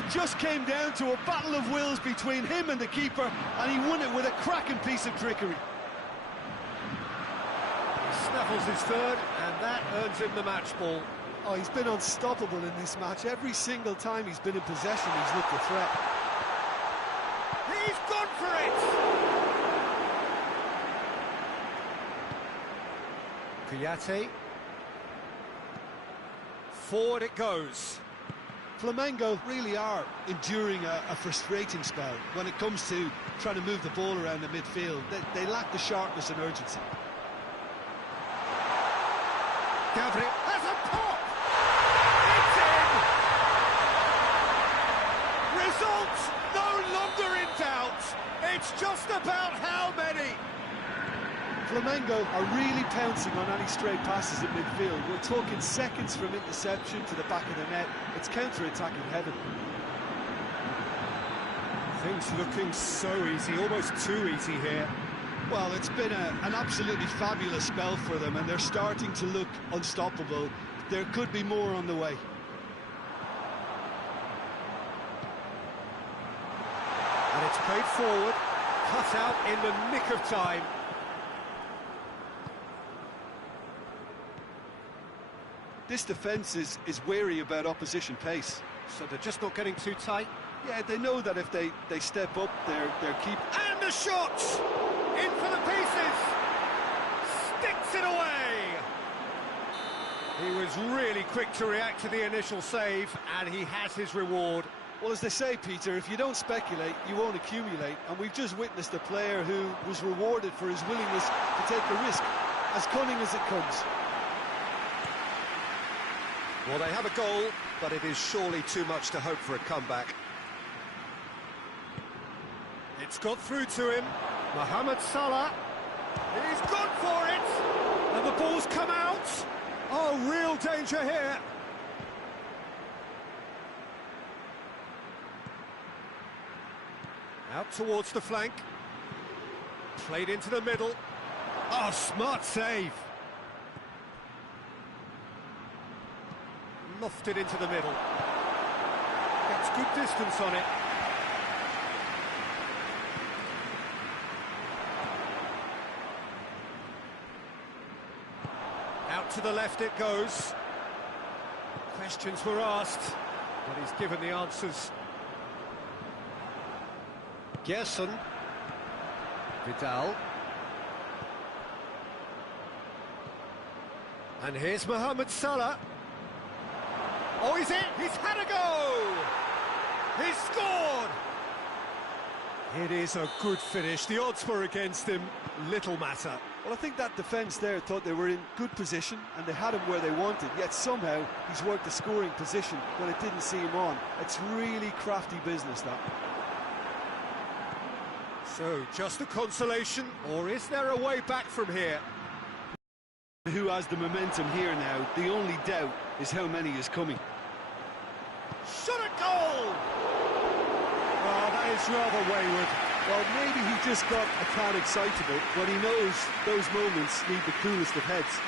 It just came down to a battle of wills between him and the keeper, and he won it with a cracking piece of trickery. He snaffles his third, and that earns him the match ball. Oh, he's been unstoppable in this match. Every single time he's been in possession, he's looked a threat. He's gone for it! Kouyaté. Forward it goes. Flamengo really are enduring a frustrating spell when it comes to trying to move the ball around the midfield. They lack the sharpness and urgency. Gabriel has a pop! It's in! Results no longer in doubt. It's just about how many. Flamengo are really pouncing on any stray passes in midfield. We're talking seconds from interception to the back of the net. It's counter-attacking heaven. Things looking so easy, almost too easy here. Well, it's been an absolutely fabulous spell for them, and they're starting to look unstoppable. There could be more on the way. And it's played forward, cut out in the nick of time. This defence is wary about opposition pace. So they're just not getting too tight. Yeah, they know that if they step up, they're keep. And the shot! In for the pieces! Sticks it away! He was really quick to react to the initial save, and he has his reward. Well, as they say, Peter, if you don't speculate, you won't accumulate. And we've just witnessed a player who was rewarded for his willingness to take the risk, as cunning as it comes. Well, they have a goal, but it is surely too much to hope for a comeback. It's got through to him. Mohamed Salah. He's gone for it. And the ball's come out. Oh, real danger here. Out towards the flank. Played into the middle. Oh, smart save. Lofted into the middle. Gets good distance on it. Out to the left it goes. Questions were asked, but he's given the answers. Gerson. Vidal. And here's Mohamed Salah. Oh, he's in! He's had a go! He's scored! It is a good finish. The odds were against him. Little matter. Well, I think that defence there thought they were in good position and they had him where they wanted, yet somehow he's worked the scoring position when it didn't see him on. It's really crafty business, that. So, just a consolation, or is there a way back from here? Who has the momentum here now? The only doubt is how many is coming. Shot at goal! Oh, that is rather wayward. Well, maybe he just got a tad excitable, but he knows those moments need the coolest of heads.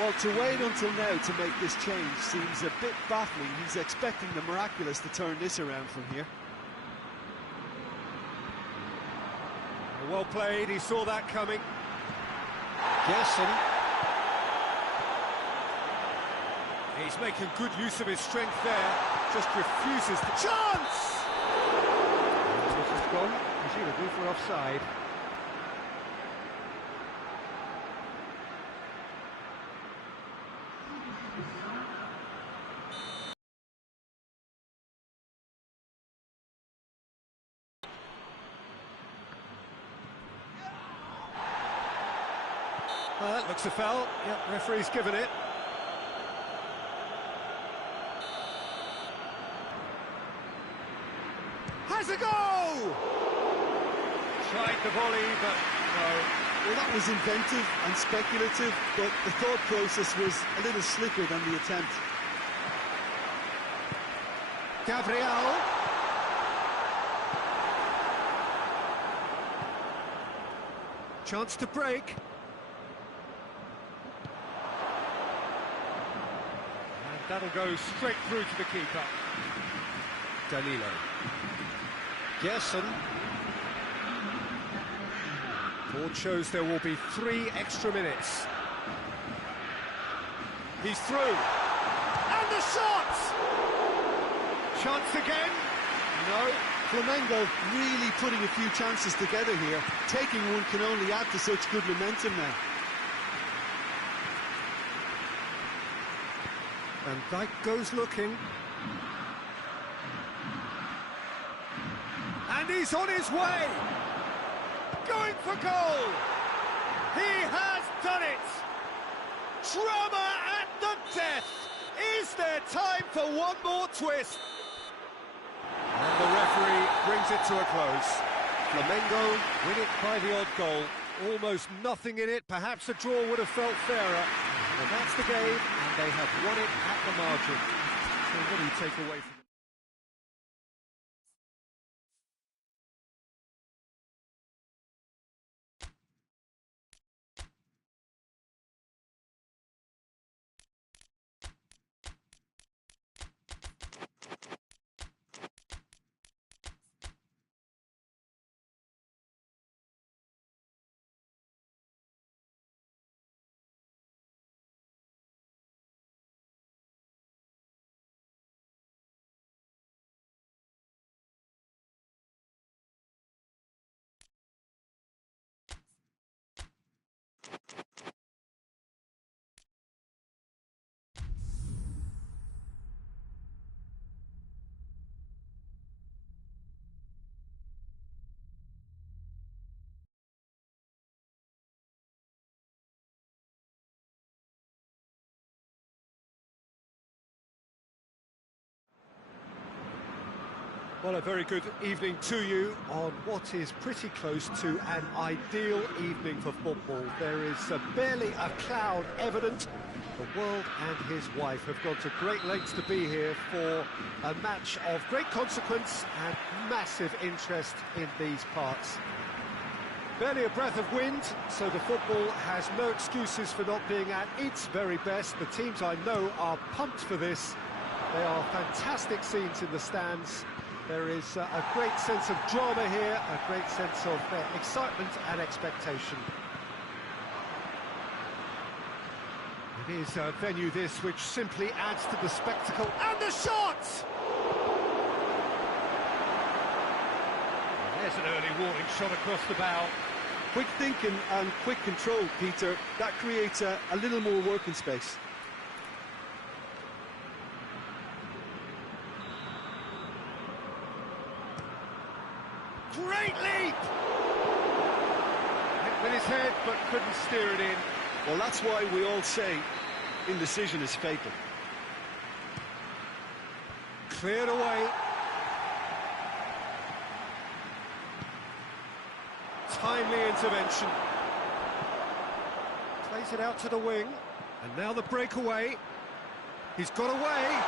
Well, to wait until now to make this change seems a bit baffling. He's expecting the miraculous to turn this around from here. Well played, he saw that coming. Gerson. He's making good use of his strength there, just refuses the chance! And this has gone, presumably for offside. That looks a foul. Yep, referee's given it. Has a go! Tried the volley, but no. Well, that was inventive and speculative, but the thought process was a little slicker than the attempt. Gabriel. Chance to break. And that'll go straight through to the keeper. Danilo. Gerson. Board shows there will be 3 extra minutes. He's through. And the shot! Chance again? No. Flamengo really putting a few chances together here. Taking one can only add to such good momentum now. And Dijk goes looking. And he's on his way! Going for goal! He has done it! Drama at the death! Is there time for one more twist? And the referee brings it to a close. Flamengo win it by the odd goal. Almost nothing in it. Perhaps a draw would have felt fairer. But that's the game, and they have won it at the margin. So what do you take away from it? Well, a very good evening to you on what is pretty close to an ideal evening for football. There is barely a cloud evident. The world and his wife have gone to great lengths to be here for a match of great consequence and massive interest in these parts. Barely a breath of wind, so the football has no excuses for not being at its very best. The teams I know are pumped for this. They are fantastic scenes in the stands. There is a great sense of drama here, a great sense of excitement and expectation. It is a venue this which simply adds to the spectacle. And the shot! There's an early warning shot across the bow. Quick thinking and quick control, Peter. That creates a little more working space. Great leap! Hit with his head, but couldn't steer it in. Well, that's why we all say indecision is fatal. Cleared away. Timely intervention. Plays it out to the wing. And now the breakaway. He's got away.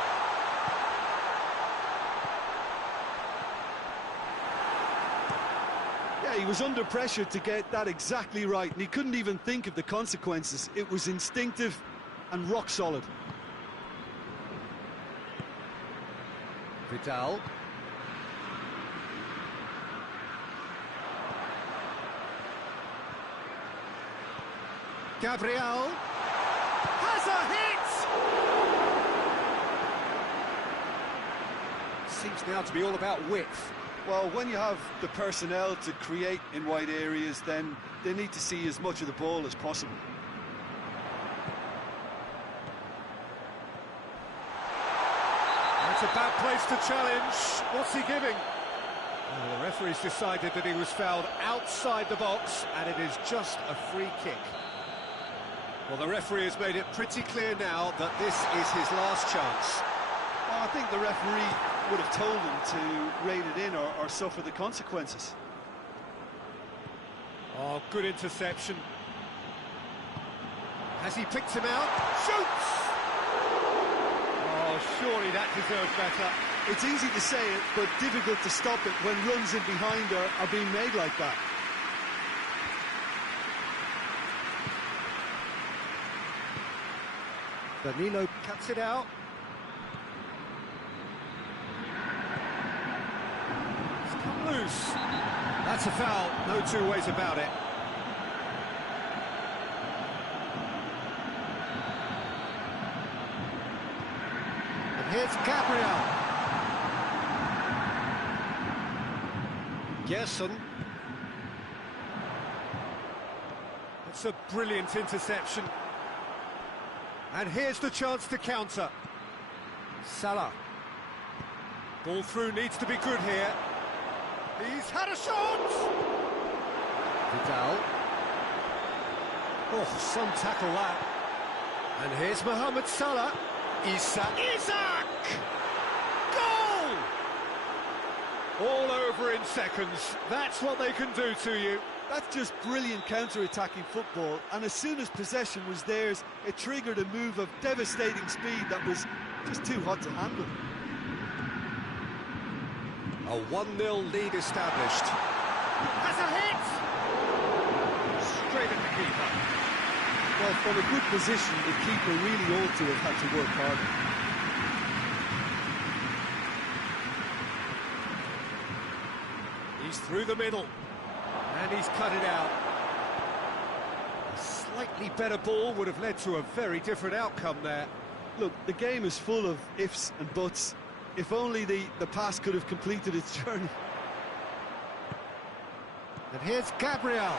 Yeah, he was under pressure to get that exactly right, and he couldn't even think of the consequences. It was instinctive and rock solid. Vidal. Gabriel has a hit! Seems now to be all about width. Well, when you have the personnel to create in wide areas, then they need to see as much of the ball as possible. That's a bad place to challenge. What's he giving? Well, the referee's decided that he was fouled outside the box, and it is just a free kick. Well, the referee has made it pretty clear now that this is his last chance. Well, I think the referee would have told him to rein it in or suffer the consequences. Oh, good interception. Has he picked him out? Shoots! Oh, surely that deserved better. It's easy to say it, but difficult to stop it when runs in behind are being made like that. Danilo cuts it out. loose. That's a foul, no two ways about it. And here's Gabriel. Gerson. It's a brilliant interception. And here's the chance to counter. Salah. Ball through needs to be good here. He's had a shot! Vidal. Oh, some tackle that. And here's Mohamed Salah. Isaac! Goal! All over in seconds. That's what they can do to you. That's just brilliant counter-attacking football, and as soon as possession was theirs, it triggered a move of devastating speed that was just too hot to handle. A 1-0 lead established. Has a hit! Straight at the keeper. Well, from a good position, the keeper really ought to have had to work harder. He's through the middle. And he's cut it out. A slightly better ball would have led to a very different outcome there. Look, the game is full of ifs and buts. If only the pass could have completed its journey. And here's Gabriel.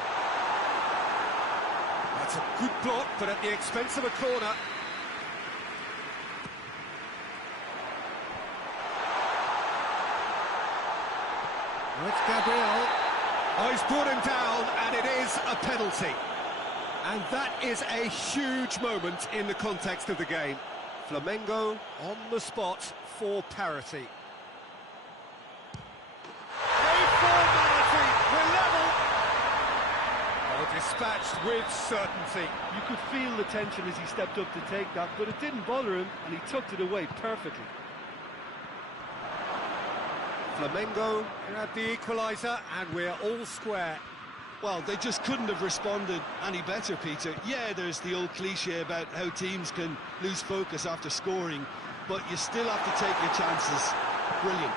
That's a good block, but at the expense of a corner. That's Gabriel. Oh, he's brought him down, and it is a penalty. And that is a huge moment in the context of the game. Flamengo on the spot for parity. A formality, we're level. Oh, dispatched with certainty. You could feel the tension as he stepped up to take that, but it didn't bother him, and he tucked it away perfectly. Flamengo grab the equaliser, and we're all square. Well, they just couldn't have responded any better, Peter. Yeah, there's the old cliche about how teams can lose focus after scoring, but you still have to take your chances. Brilliant.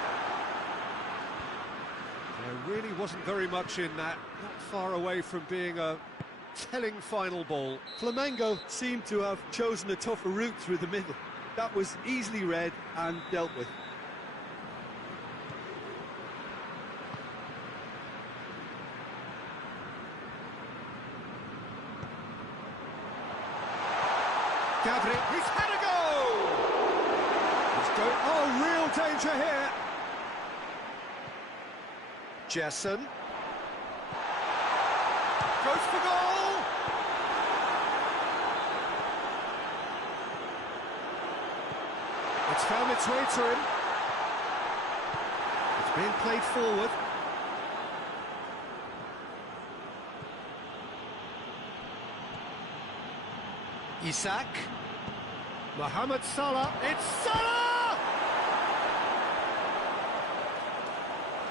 There really wasn't very much in that, not far away from being a telling final ball. Flamengo seemed to have chosen a tougher route through the middle. That was easily read and dealt with. Gabriel, he's had a go! He's going, oh, real danger here. Gerson. Goes for goal! It's found its way to him. It's being played forward. Isaac. Mohamed Salah. It's Salah!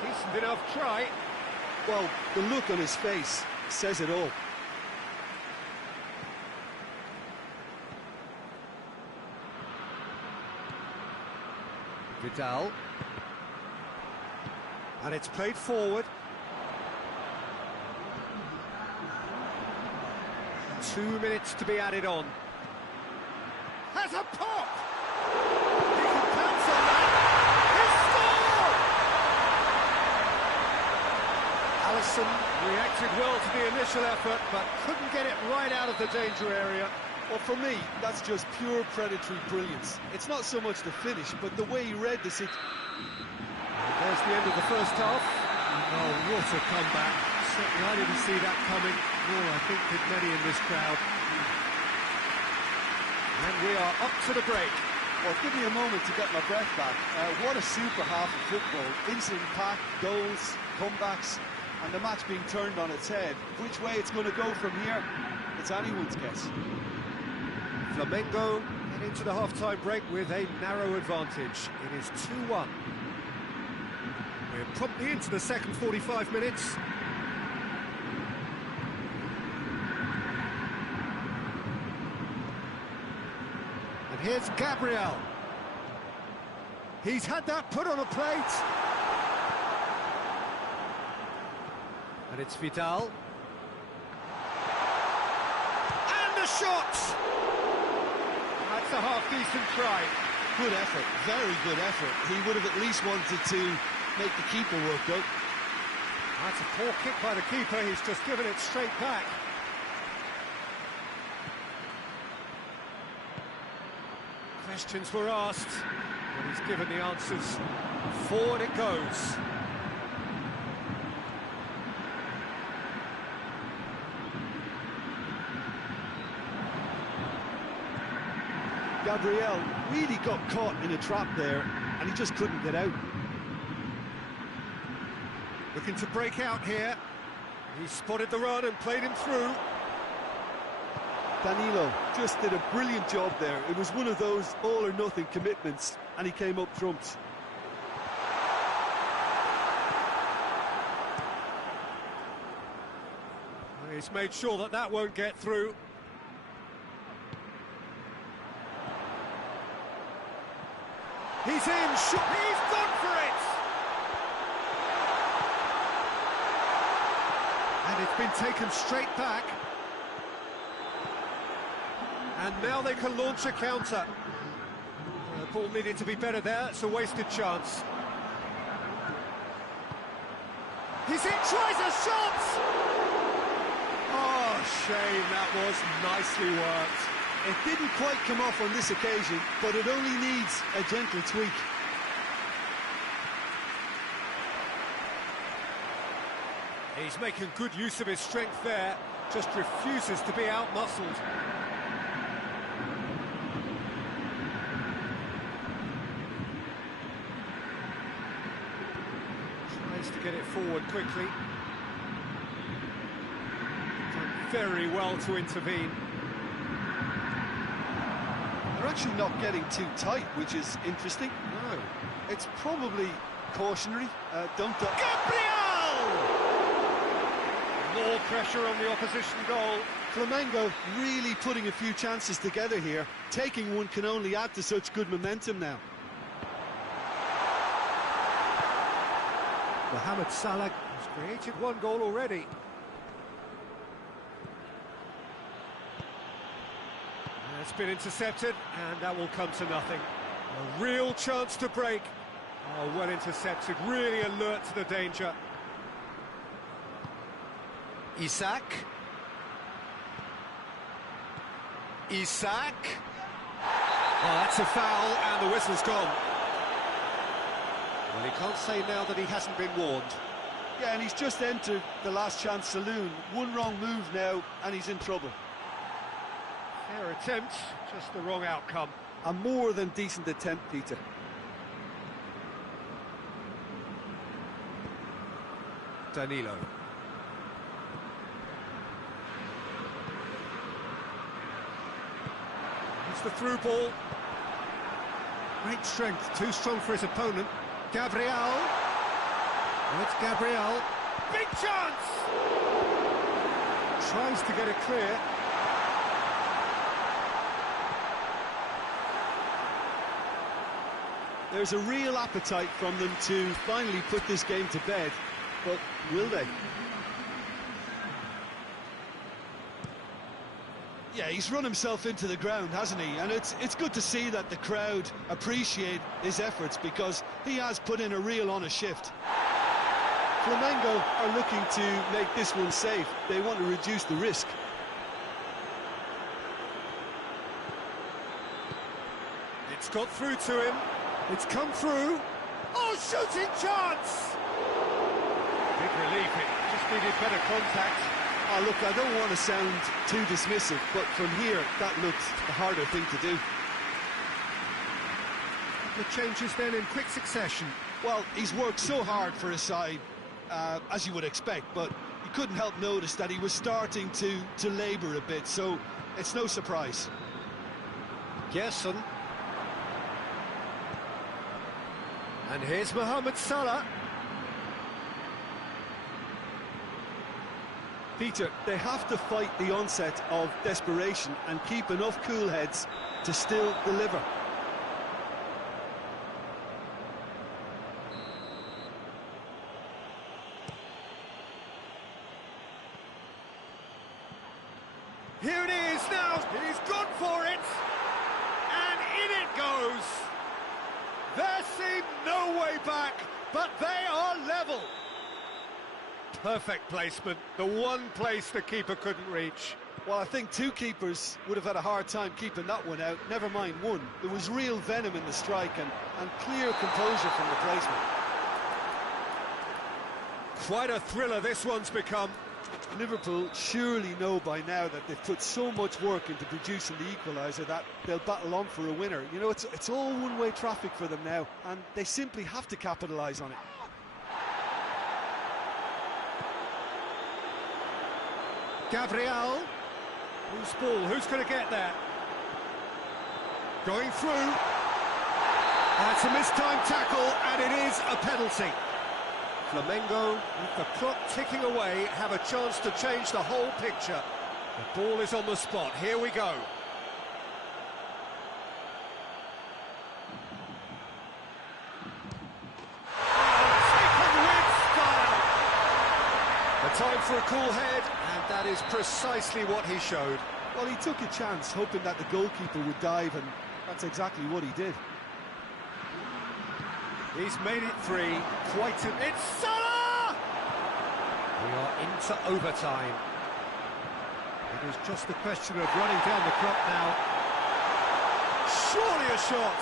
Decent enough try. Well, the look on his face says it all. Vidal. And it's played forward. 2 minutes to be added on. Has a pop! He can pounce on that! He scored! Alisson reacted well to the initial effort, but couldn't get it right out of the danger area. Well, for me, that's just pure predatory brilliance. It's not so much the finish, but the way he read the situation. There's the end of the first half. Oh, what a comeback. Certainly I didn't see that coming, nor I think did many in this crowd. And we are up to the break. Well, give me a moment to get my breath back. What a super half of football. Instant pack, goals, comebacks, and the match being turned on its head. Which way it's going to go from here, it's anyone's guess. Flamengo get into the half-time break with a narrow advantage. It is 2-1. We're promptly into the second 45 minutes. And here's Gabriel. He's had that put on a plate. And it's Vidal. And the shot! That's a half-decent try. Good effort, very good effort. He would have at least wanted to make the keeper work, though. That's a poor kick by the keeper. He's just given it straight back. Questions were asked, but he's given the answers. Forward it goes. Gabriel really got caught in a trap there, and he just couldn't get out. Looking to break out here. He spotted the run and played him through. Danilo just did a brilliant job there. It was one of those all-or-nothing commitments, and he came up trumps. He's made sure that that won't get through. He's in, he's gone for it! And it's been taken straight back. And now they can launch a counter. The ball needed to be better there, it's a wasted chance. He's in, tries a shot! Oh, shame, that was nicely worked. It didn't quite come off on this occasion, but it only needs a gentle tweak. He's making good use of his strength there, just refuses to be out-muscled. Tries to get it forward quickly. Done very well to intervene. They're actually not getting too tight, which is interesting. No. It's probably cautionary. Don't... Gabriel! More pressure on the opposition goal. Flamengo really putting a few chances together here. Taking one can only add to such good momentum now. Mohamed Salah has created one goal already. It's been intercepted, and that will come to nothing. A real chance to break. Oh, well intercepted, really alert to the danger. Isak. Isak. Oh, that's a foul, and the whistle's gone. Well, he can't say now that he hasn't been warned. Yeah, and he's just entered the last chance saloon. One wrong move now, and he's in trouble. Fair attempt, just the wrong outcome. A more than decent attempt, Peter. Danilo. It's the through ball. Great strength, too strong for his opponent. Gabriel. Oh, it's Gabriel. Big chance! Tries to get it clear. There's a real appetite from them to finally put this game to bed, but will they? Yeah, he's run himself into the ground, hasn't he? And it's good to see that the crowd appreciate his efforts, because he has put in a real honest shift. Flamengo are looking to make this one safe. They want to reduce the risk. It's got through to him. It's come through. Oh, shooting chance! Big relief, it just needed better contact. Oh, look, I don't want to sound too dismissive, but from here, that looked the harder thing to do. The changes then in quick succession. Well, he's worked so hard for his side, as you would expect, but you couldn't help notice that he was starting to labour a bit, so it's no surprise. Gerson. And here's Mohamed Salah. Peter, they have to fight the onset of desperation and keep enough cool heads to still deliver. Here it is now. He's gone for it. And in it goes. There seemed no way back, but they are level. Perfect placement, the one place the keeper couldn't reach. Well, I think two keepers would have had a hard time keeping that one out, never mind one. There was real venom in the strike and clear composure from the placement. Quite a thriller this one's become. Liverpool surely know by now that they've put so much work into producing the equaliser that they'll battle on for a winner. You know, it's all one-way traffic for them now, and they simply have to capitalise on it. Gabriel. Who's ball? Who's going to get there? Going through. That's a mistimed tackle, and it is a penalty. Flamengo, with the clock ticking away, have a chance to change the whole picture. The ball is on the spot. Here we go. Taken with style. A time for a cool head, and that is precisely what he showed. Well, he took a chance, hoping that the goalkeeper would dive, and that's exactly what he did. He's made it three. It's Salah! We are into overtime. It is just a question of running down the clock now. Surely a shot.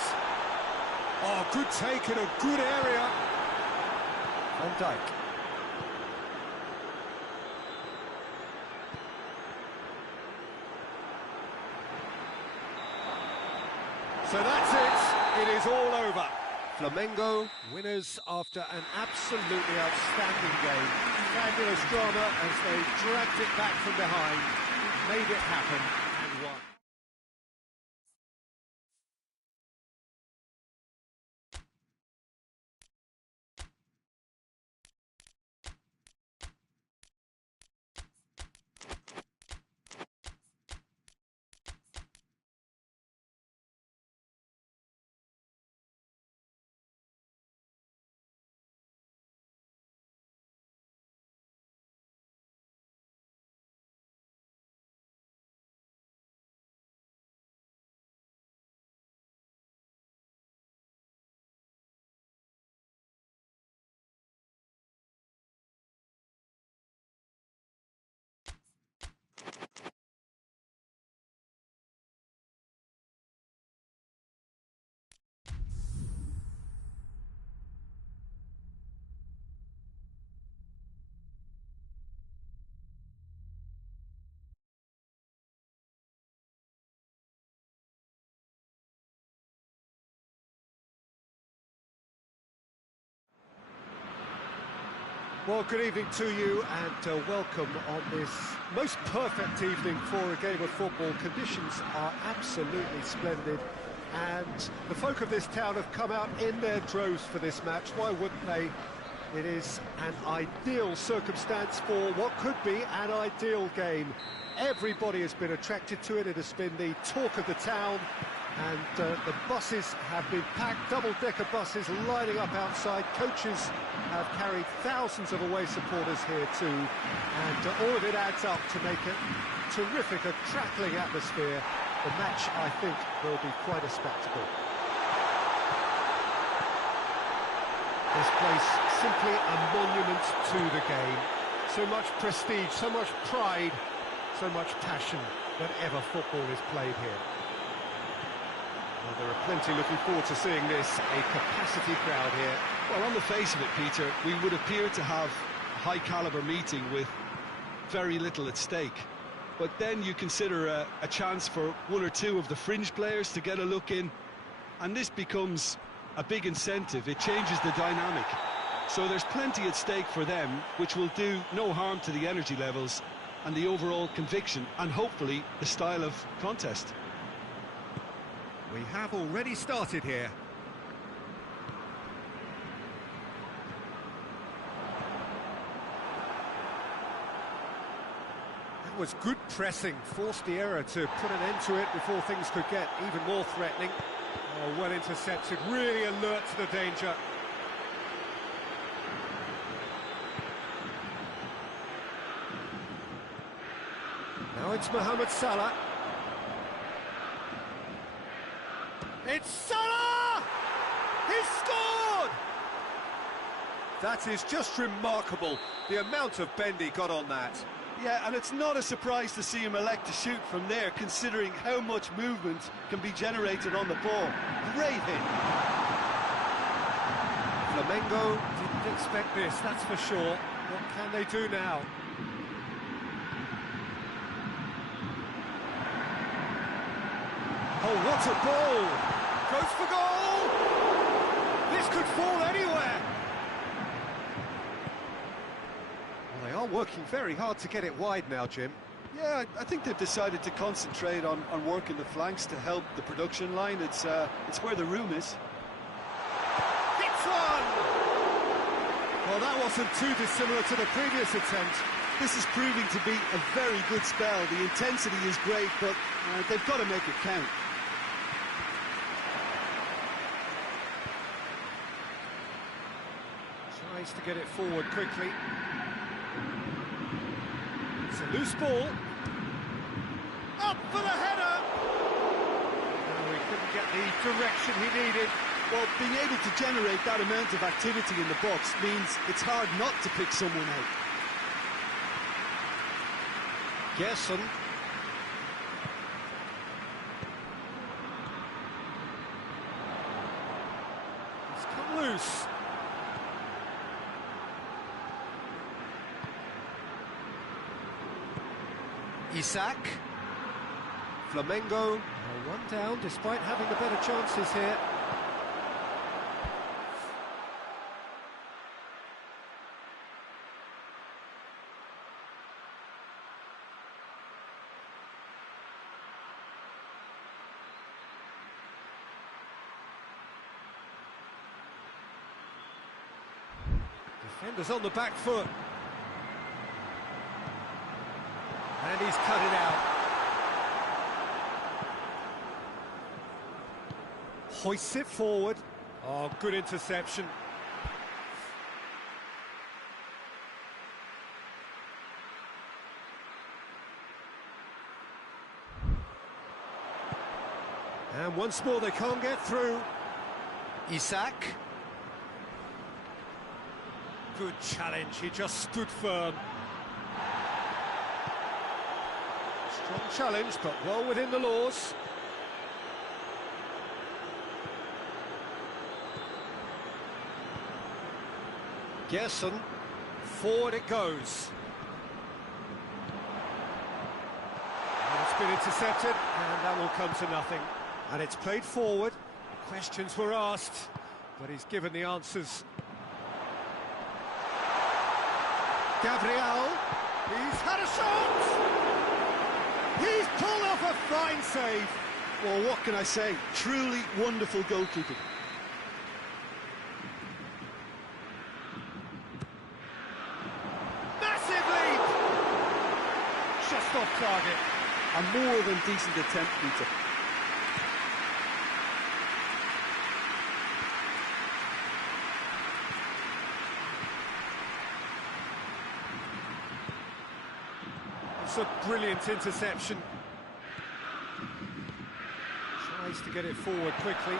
Oh, good take in a good area. Van Dijk. So that's it. It is all over. Flamengo winners after an absolutely outstanding game. Fabulous drama as they dragged it back from behind, made it happen and won. Well, good evening to you and welcome on this most perfect evening for a game of football. Conditions are absolutely splendid and the folk of this town have come out in their droves for this match. Why wouldn't they? It is an ideal circumstance for what could be an ideal game. Everybody has been attracted to it. It has been the talk of the town. And the buses have been packed, double-decker buses lining up outside. Coaches have carried thousands of away supporters here too. And all of it adds up to make it terrific, a crackling atmosphere. The match, I think, will be quite a spectacle. This place, simply a monument to the game. So much prestige, so much pride, so much passion whenever football is played here. Well, there are plenty looking forward to seeing this, a capacity crowd here. Well, on the face of it, Peter, we would appear to have a high-caliber meeting with very little at stake. But then you consider a chance for one or two of the fringe players to get a look in, and this becomes a big incentive. It changes the dynamic. So there's plenty at stake for them, which will do no harm to the energy levels and the overall conviction, and hopefully the style of contest. We have already started here. That was good pressing, forced the error to put an end to it before things could get even more threatening. Oh, well intercepted, really alert to the danger. Now it's Mohamed Salah. It's Salah! He's scored! That is just remarkable, the amount of bend he got on that. Yeah, and it's not a surprise to see him elect to shoot from there, considering how much movement can be generated on the ball. Great hit. Flamengo didn't expect this, that's for sure. What can they do now? Oh, what a ball! Goes for goal! This could fall anywhere! Well, they are working very hard to get it wide now, Jim. Yeah, I think they've decided to concentrate on working the flanks to help the production line. It's where the room is. Hits one! Well, that wasn't too dissimilar to the previous attempt. This is proving to be a very good spell. The intensity is great, but they've got to make it count. Tries to get it forward quickly. It's a loose ball. Up for the header! No, he couldn't get the direction he needed. Well, being able to generate that amount of activity in the box means it's hard not to pick someone out. Gerson. It's come loose. Isak. Flamengo. One down despite having the better chances here. Defenders on the back foot. And he's cut it out. Hoists it forward. Oh, good interception. And once more they can't get through. Isak. Good challenge, he just stood firm. Strong challenge, but well within the laws. Gerson, forward it goes. And it's been intercepted, and that will come to nothing. And it's played forward. Questions were asked, but he's given the answers. Gabriel, he's had a shot! He's pulled off a fine save. Well, what can I say? Truly wonderful goalkeeping. Massive leap! Just off target. A more than decent attempt, Peter. It's a brilliant interception. Tries to get it forward quickly.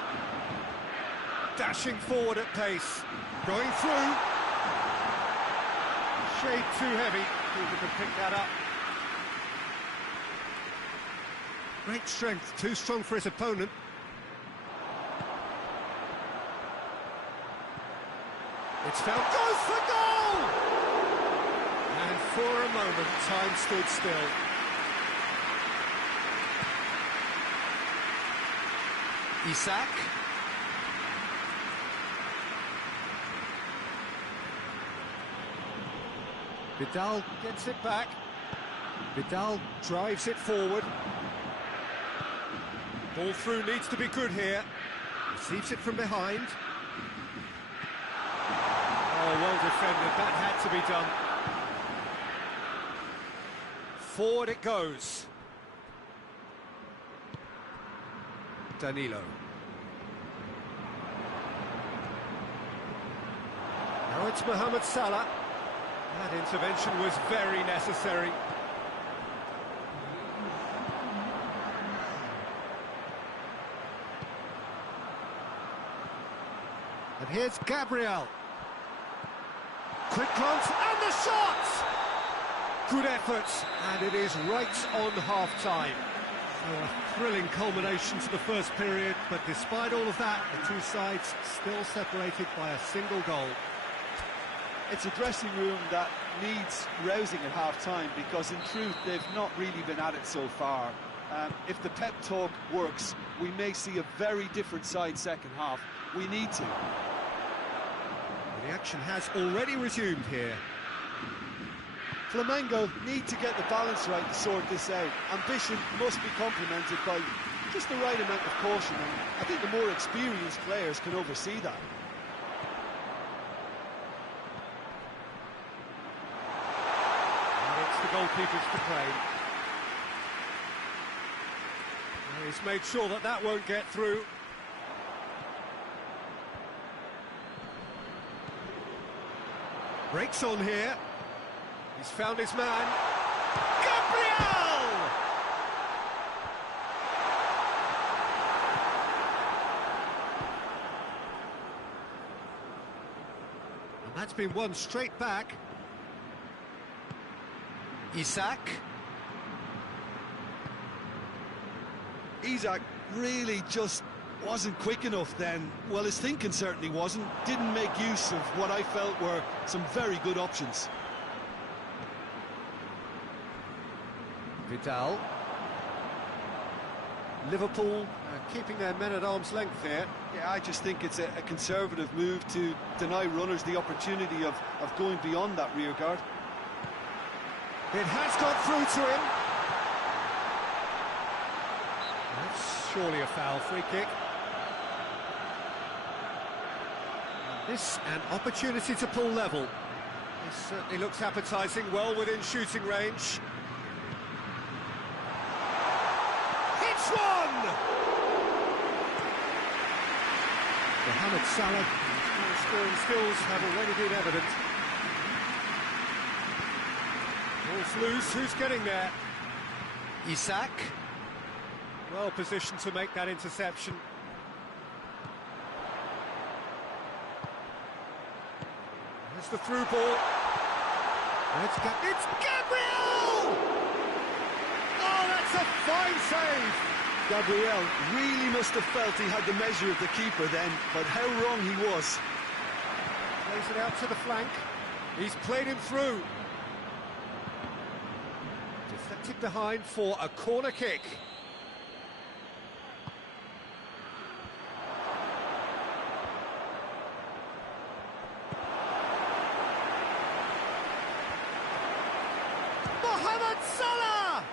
Dashing forward at pace. Going through. Shade too heavy. Keeper can pick that up. Great strength, too strong for his opponent. It's found, goes for goal! And for a moment, time stood still. Isak. Vidal gets it back. Vidal drives it forward. Ball through needs to be good here. Receives it from behind. Oh, well defended. That had to be done. Forward it goes. Danilo. Now it's Mohamed Salah. That intervention was very necessary. And here's Gabriel. Quick glance, and the shot! Good effort, and it is right on half-time. So a thrilling culmination to the first period, but despite all of that, the two sides still separated by a single goal. It's a dressing room that needs rousing at half-time, because in truth they've not really been at it so far. If the pep talk works, we may see a very different side second half. We need to. The action has already resumed here. Flamengo need to get the balance right to sort this out. Ambition must be complemented by just the right amount of caution, and I think the more experienced players can oversee that. And it's the goalkeepers to play. He's made sure that that won't get through. Breaks on here. He's found his man. Gabriel! And that's been won straight back. Isak. Isak really just wasn't quick enough then. Well, his thinking certainly wasn't. Didn't make use of what I felt were some very good options. Vidal. Liverpool keeping their men at arm's length here. Yeah, I just think it's a conservative move to deny runners the opportunity of going beyond that rear guard. It has got through to him. That's surely a foul, free kick. And this an opportunity to pull level. This certainly looks appetising, well within shooting range. Hits one! Mohamed Salah, his scoring skills have already been evident. Ball's loose, who's getting there? Isak. Well positioned to make that interception. There's the through ball. It's Gabriel! Oh, that's a fine save! Gabriel really must have felt he had the measure of the keeper then, but how wrong he was. Plays it out to the flank. He's played him through. Deflected behind for a corner kick. Mohamed Salah!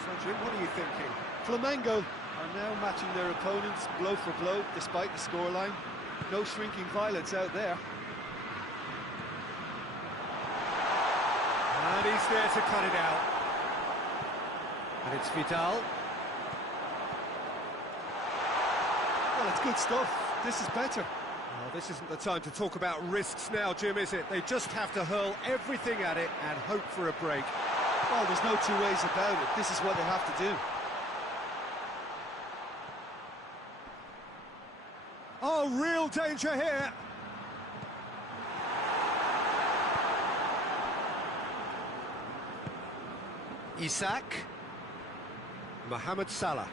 So, Jim, what are you thinking? Flamengo are now matching their opponents blow for blow, despite the scoreline. No shrinking violets out there. And he's there to cut it out. And it's Vidal. Well, it's good stuff. This is better. Well, this isn't the time to talk about risks now, Jim, is it? They just have to hurl everything at it and hope for a break. Well, there's no two ways about it. This is what they have to do. Oh, real danger here. Isak. Mohamed Salah.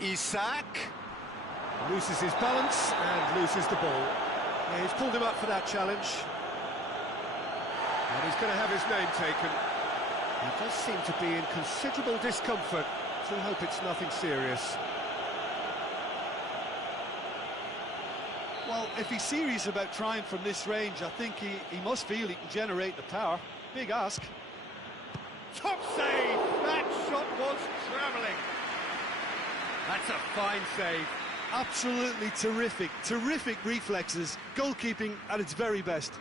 Isak loses his balance and loses the ball. Yeah, he's pulled him up for that challenge. And he's going to have his name taken. He does seem to be in considerable discomfort, so I hope it's nothing serious. Well, if he's serious about trying from this range, I think he must feel he can generate the power. Big ask. Top save! That shot was travelling. That's a fine save. Absolutely terrific, terrific reflexes, goalkeeping at its very best.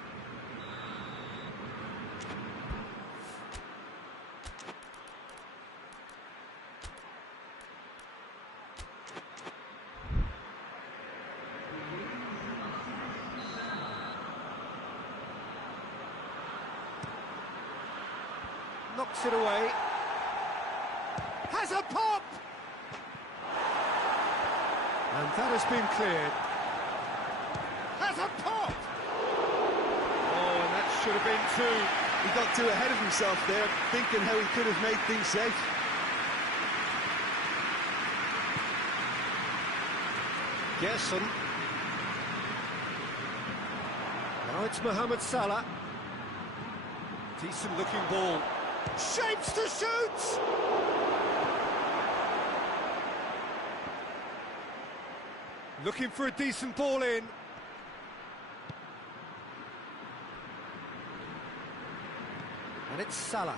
knocks it away. Has a pop! And that has been cleared. Has a pop! Oh, and that should have been two. He got too ahead of himself there, thinking how he could have made things safe. Gerson. Now it's Mohamed Salah. Decent looking ball. Shapes to shoot! Looking for a decent ball in. And it's Salah.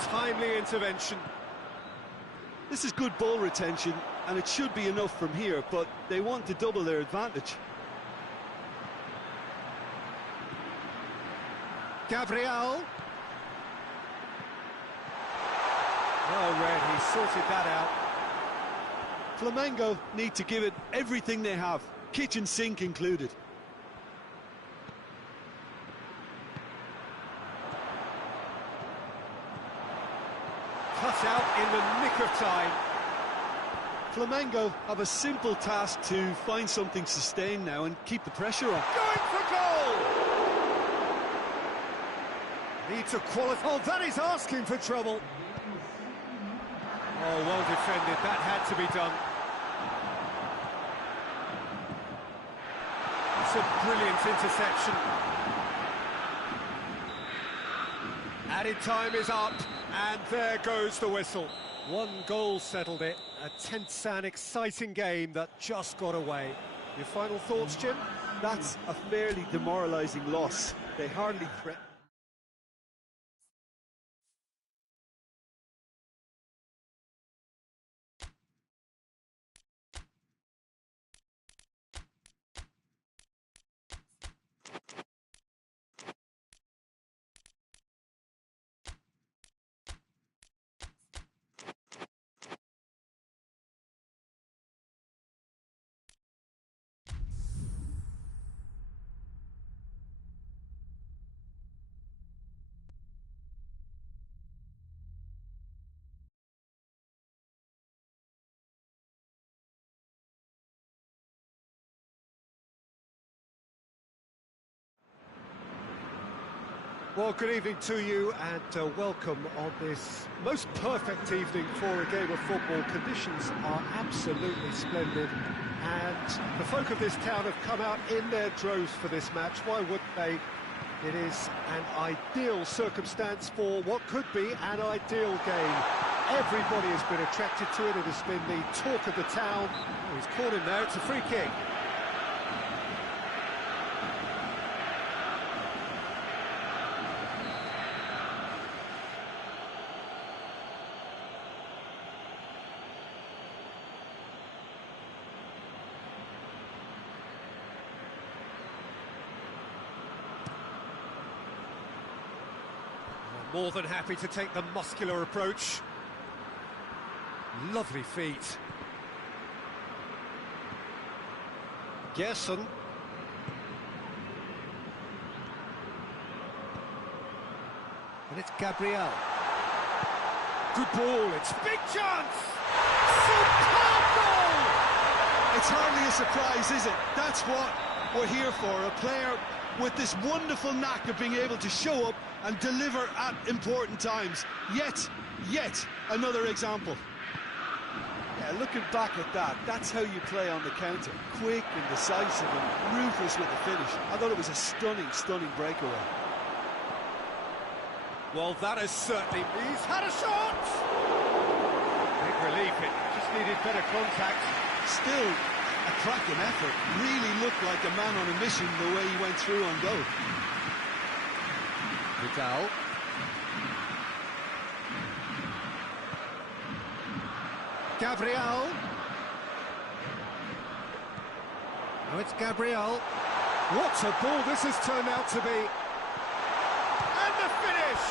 Timely intervention. This is good ball retention, and it should be enough from here, but they want to double their advantage. Gabriel. Well read, he sorted that out. Flamengo need to give it everything they have, kitchen sink included. Cut out in the nick of time. Flamengo have a simple task to find something sustained now and keep the pressure on. Going for goal! Needs a quality. Oh, that is asking for trouble. Oh, well defended. That had to be done. It's a brilliant interception. Added time is up, and there goes the whistle. One goal settled it. A tense and exciting game that just got away. Your final thoughts, Jim? That's a fairly demoralising loss. They hardly threatened. Well, good evening to you and welcome on this most perfect evening for a game of football. Conditions are absolutely splendid and the folk of this town have come out in their droves for this match. Why wouldn't they? It is an ideal circumstance for what could be an ideal game. Everybody has been attracted to it. It has been the talk of the town. Oh, he's caught him there. It's a free kick. More than happy to take the muscular approach. Lovely feet. Gerson. And it's Gabriel. Good ball, it's big chance! Superb goal! It's hardly a surprise, is it? That's what we're here for, a player with this wonderful knack of being able to show up and deliver at important times. Yet another example. Yeah, looking back at that, that's how you play on the counter. Quick and decisive and ruthless with the finish. I thought it was a stunning breakaway. Well, that is certainly... He's had a shot! Big relief, it just needed better contact. Still a cracking effort. Really looked like a man on a mission the way he went through on goal. Vidal. Gabriel. Now it's Gabriel. What a ball this has turned out to be. And the finish!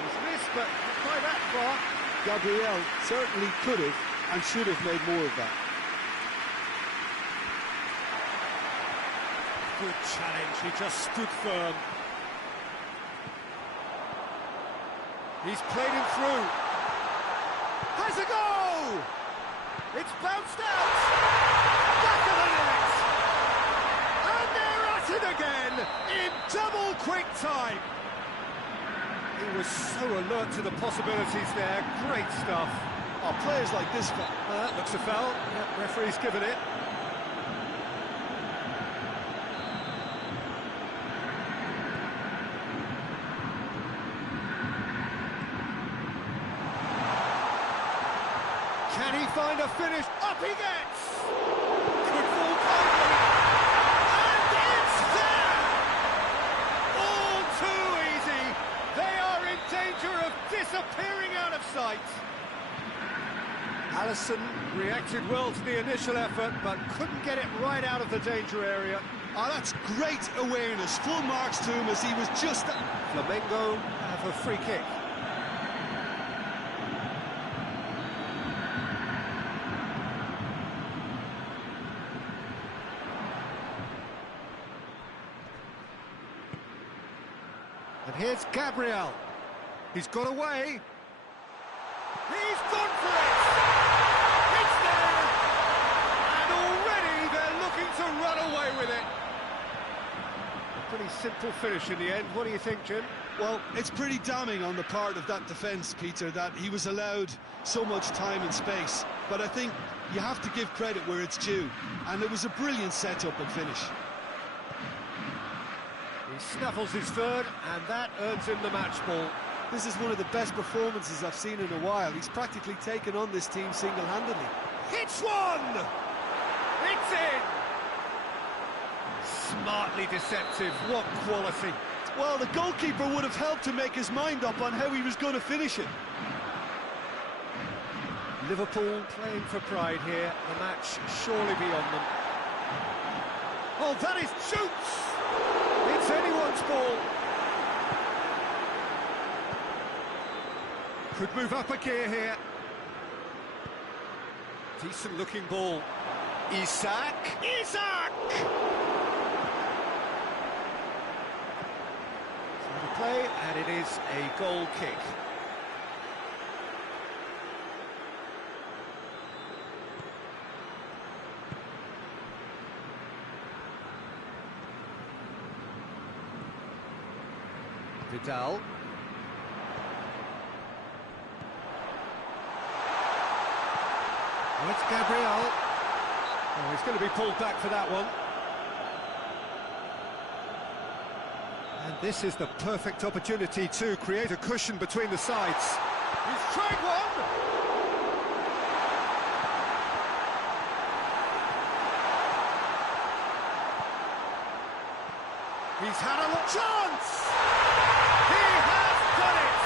He's missed, but not by that far. Gabriel certainly could have and should have made more of that. Good challenge, he just stood firm. He's played him through. Has a go! It's bounced out! Back of the net! And they're at it again in double quick time. He was so alert to the possibilities there. Great stuff. Oh, players like this... That looks a foul. Yep, referee's given it. Can he find a finish? Up he gets! Good ball kindly. And it's there! All too easy. They are in danger of disappearing out of sight. Allison reacted well to the initial effort, but couldn't get it right out of the danger area. Oh, that's great awareness. Full marks to him as he was just... Flamengo have a free kick. And here's Gabriel. He's got away. He's gone for it! It's there! And already they're looking to run away with it. A pretty simple finish in the end. What do you think, Jim? Well, it's pretty damning on the part of that defence, Peter, that he was allowed so much time and space. But I think you have to give credit where it's due. And it was a brilliant setup and finish. He snaffles his third, and that earns him the match ball. This is one of the best performances I've seen in a while. He's practically taken on this team single-handedly. Hits one! It's in! Smartly deceptive, what quality. Well, the goalkeeper would have helped to make his mind up on how he was going to finish it. Liverpool playing for pride here, the match surely beyond them. Oh, that is shoots! It's anyone's ball. Could move up a gear here. Decent looking ball. Isak! Isak! So play, and it is a goal kick. Vidal. Oh, it's Gabriel. Oh, he's going to be pulled back for that one. And this is the perfect opportunity to create a cushion between the sides. He's tried one! He's had a chance! He has done it!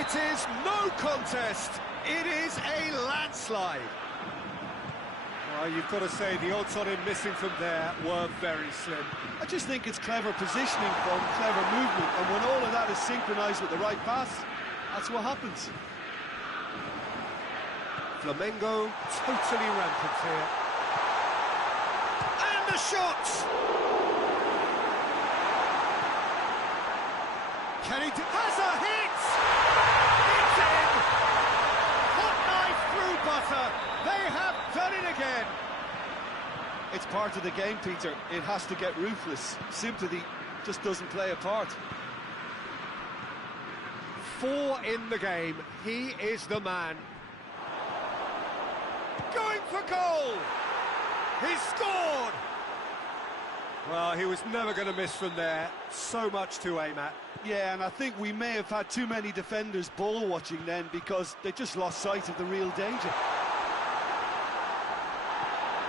It is no contest. It is a landslide. Well, you've got to say the odds on him missing from there were very slim. I just think it's clever positioning from clever movement, and when all of that is synchronised with the right pass, that's what happens. Flamengo totally rampant here. And the shot! Can he has a hit! It's in! Hot knife through butter. They have done it again. It's part of the game, Peter. It has to get ruthless. Sympathy just doesn't play a part. 4 in the game. He is the man. Going for goal! He's scored! Well, he was never going to miss from there. So much to aim at. Yeah, and I think we may have had too many defenders ball watching then because they just lost sight of the real danger.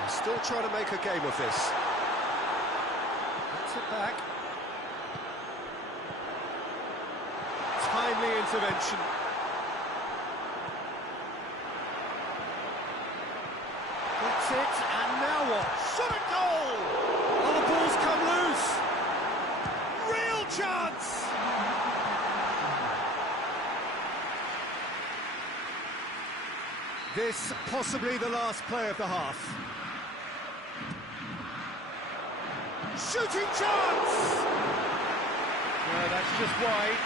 He's still trying to make a game of this. Gets it back. Timely intervention. That's it, and now what? Shot at goal! Oh, the ball's come loose! Real chance! This possibly the last play of the half. Shooting chance! No, that's just wide.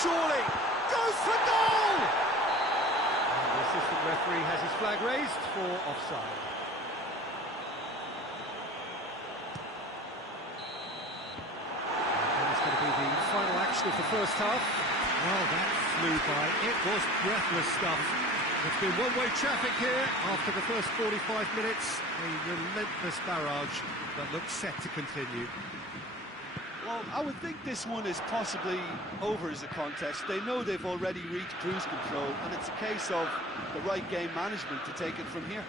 surely! Goes for goal! And the assistant referee has his flag raised for offside. And it's going to be the final action of the first half. Well, that flew by. It was breathless stuff. It's been one-way traffic here after the first 45 minutes. A relentless barrage that looks set to continue. Well, I would think this one is possibly over as a contest. They know they've already reached cruise control, and it's a case of the right game management to take it from here.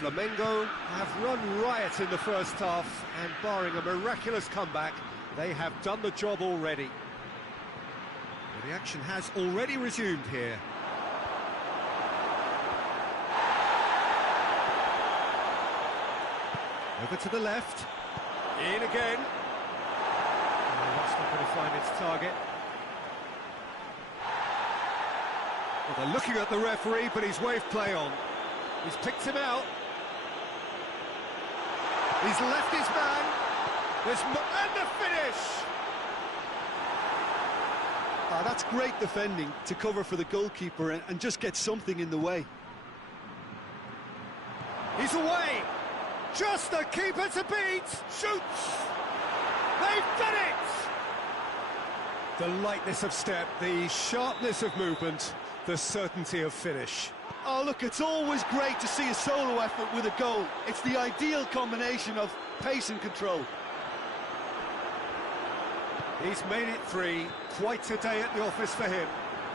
Flamengo have run riot in the first half, and barring a miraculous comeback, they have done the job already. Well, the action has already resumed here. Over to the left. In again. Oh, that's not going to find its target. Well, they're looking at the referee, but he's waved play on. He's picked him out. He's left his man. And the finish! That's great defending to cover for the goalkeeper and just get something in the way. He's away! Just the keeper to beat! Shoots! They've done it! The lightness of step, the sharpness of movement, the certainty of finish. Oh, look, it's always great to see a solo effort with a goal. It's the ideal combination of pace and control. He's made it 3. Quite a day at the office for him.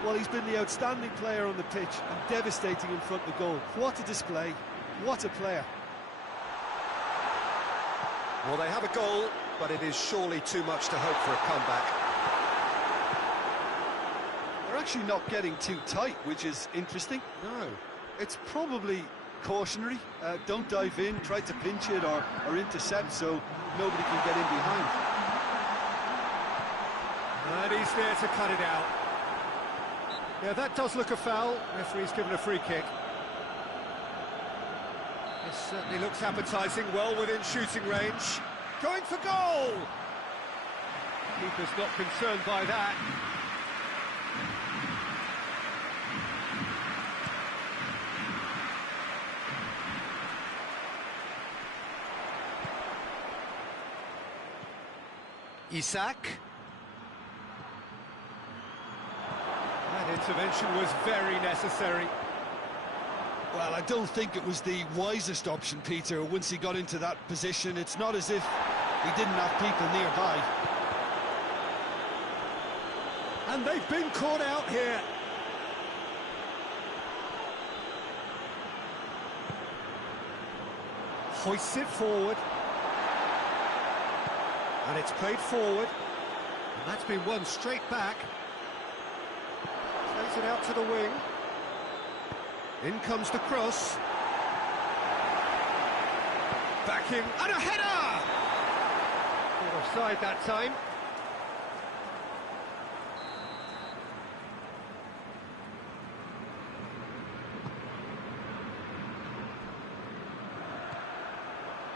Well, he's been the outstanding player on the pitch and devastating in front of the goal. What a display. What a player. Well, they have a goal, but it is surely too much to hope for a comeback. They're actually not getting too tight, which is interesting. No. It's probably cautionary. Don't dive in, try to pinch it or intercept so nobody can get in behind. And he's there to cut it out. Yeah, that does look a foul. Referee's given a free kick. This certainly looks appetising, well within shooting range. Going for goal! Keeper's not concerned by that. Isak. That intervention was very necessary. Well, I don't think it was the wisest option, Peter, once he got into that position. It's not as if he didn't have people nearby. And they've been caught out here. Hoists it forward. And it's played forward. And that's been won straight back. Plays it out to the wing. In comes the cross. Back in, and a header! Caught offside that time.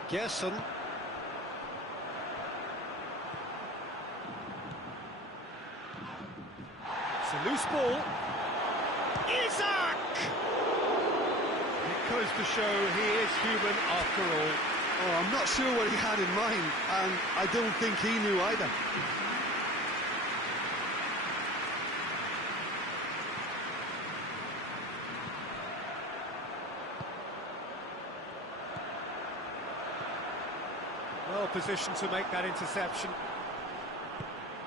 Gerson. It's a loose ball. Isak! It goes to show he is human after all. Oh, I'm not sure what he had in mind, and I don't think he knew either. Well positioned to make that interception.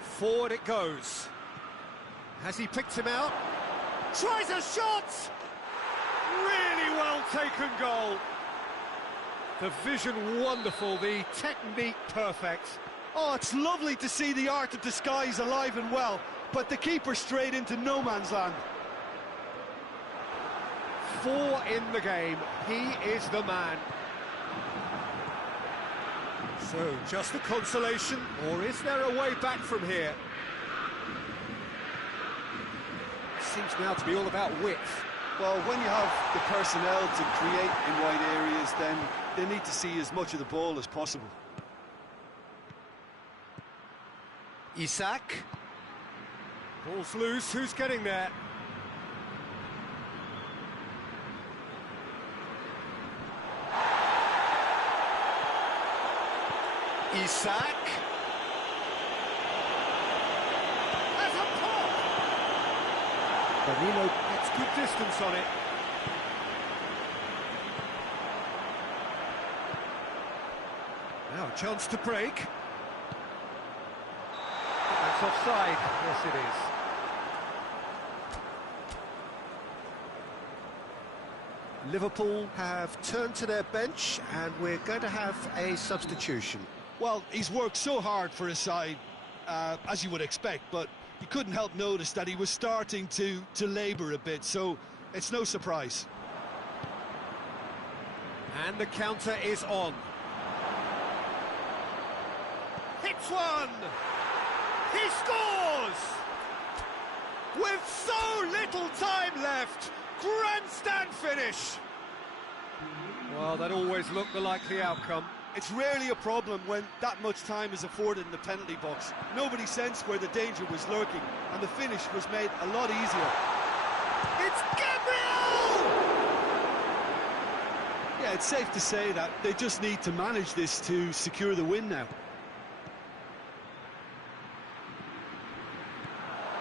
Forward it goes. Has he picked him out? Tries a shot! Really well taken goal. The vision wonderful, the technique perfect. Oh, it's lovely to see the art of disguise alive and well, but the keeper straight into no man's land. 4 in the game, he is the man. So, just a consolation, or is there a way back from here? Seems now to be all about width. Well, when you have the personnel to create in wide areas, then they need to see as much of the ball as possible. Ball's loose, who's getting there? Isak. Has a pop! Danilo gets good distance on it. Now a chance to break. That's offside. Yes, it is. Liverpool have turned to their bench and we're going to have a substitution. Well, he's worked so hard for his side, as you would expect, but you couldn't help notice that he was starting to labour a bit, so it's no surprise. And the counter is on. Hits one! He scores! With so little time left! Grandstand finish! Well, that always looked the likely outcome. It's rarely a problem when that much time is afforded in the penalty box. Nobody sensed where the danger was lurking, and the finish was made a lot easier. It's Gabriel! Yeah, it's safe to say that they just need to manage this to secure the win now.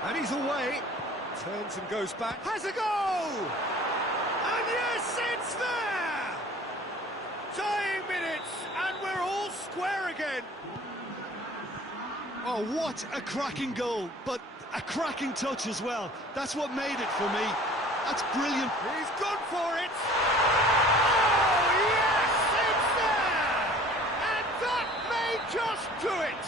And he's away. Turns and goes back. Has a go! And yes, it's there! Dying minutes, and we're all square again. Oh, what a cracking goal, but a cracking touch as well. That's what made it for me. That's brilliant. He's gone for it. Oh, yes, it's there! And that may just do it.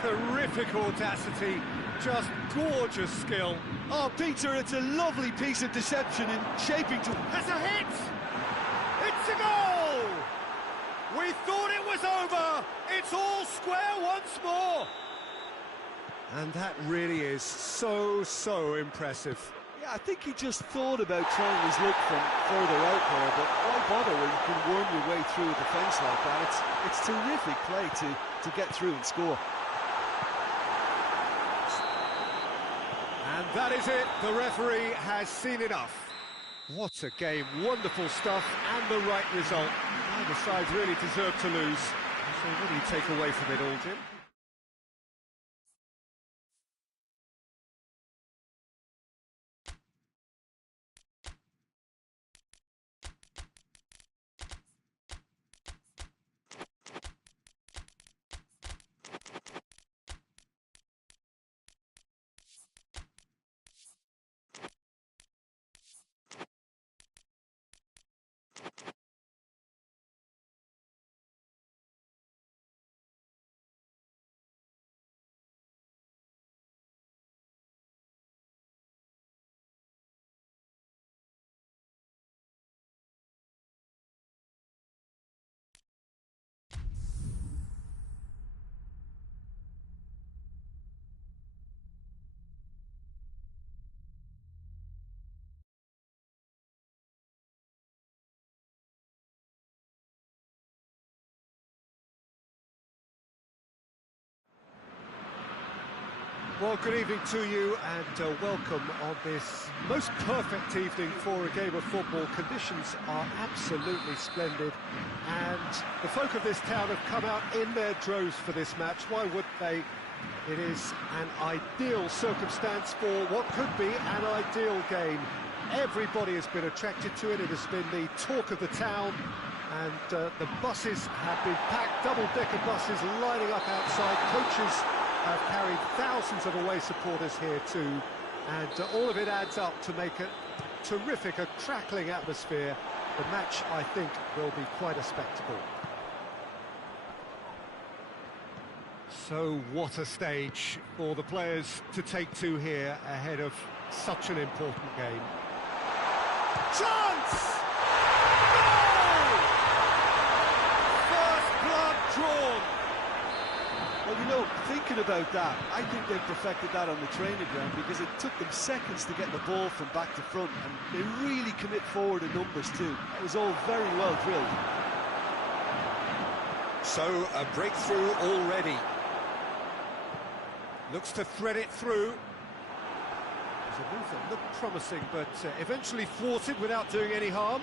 Terrific audacity, just gorgeous skill. Oh, Peter, it's a lovely piece of deception in shaping to... Has a hit! It's a goal! We thought it was over. It's all square once more. And that really is so impressive. Yeah, I think he just thought about trying his luck from further out there, but why bother when you can worm your way through a defence like that? It's terrific play to get through and score. And that is it. The referee has seen enough. What a game, wonderful stuff, and the right result. Neither side really deserved to lose. So what do you take away from it all, Jim? Well, good evening to you and welcome on this most perfect evening for a game of football. Conditions are absolutely splendid and the folk of this town have come out in their droves for this match. Why would they? It is an ideal circumstance for what could be an ideal game. Everybody has been attracted to it. It has been the talk of the town and the buses have been packed, double-decker buses lining up outside. Coaches have carried thousands of away supporters here too, and all of it adds up to make a terrific, a crackling atmosphere. The match, I think, will be quite a spectacle. So what a stage for the players to take to here ahead of such an important game. Chance! Goal! First blood drawn. Well, you know, thinking about that, I think they perfected that on the training ground because it took them seconds to get the ball from back to front, and they really commit forward in numbers too. It was all very well drilled. So, a breakthrough already. Looks to thread it through. It was a move that looked promising, but eventually thwarted without doing any harm.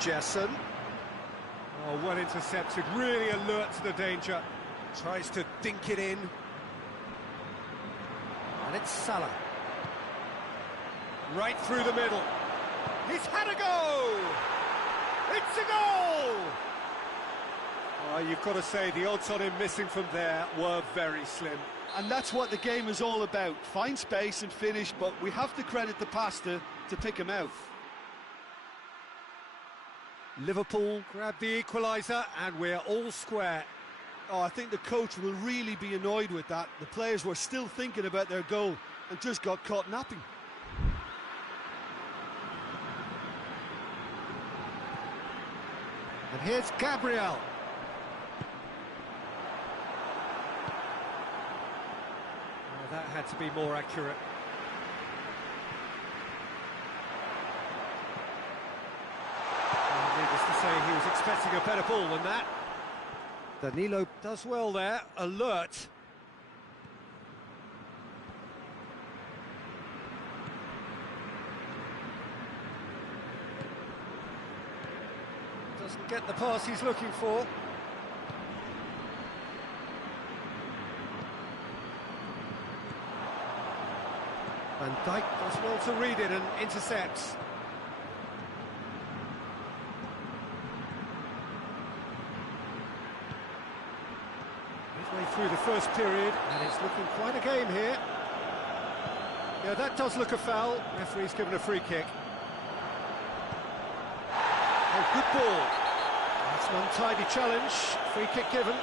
Jesson. Oh, well intercepted, really alert to the danger. Tries to dink it in. And it's Salah. Right through the middle. He's had a go! It's a goal! Oh, you've got to say, the odds on him missing from there were very slim. And that's what the game is all about. Find space and finish, but we have to credit the passer to pick him out. Liverpool grab the equaliser, and we're all square. Oh, I think the coach will really be annoyed with that. The players were still thinking about their goal and just got caught napping. And here's Gabriel. Oh, that had to be more accurate. Needless to say, he was expecting a better ball than that. Danilo does well there, alert. Doesn't get the pass he's looking for. Van Dijk does well to read it and intercepts. Midway through the first period, and it's looking quite a game here. Yeah, that does look a foul. Referee's given a free kick. Oh, good ball. That's an untidy challenge. Free kick given.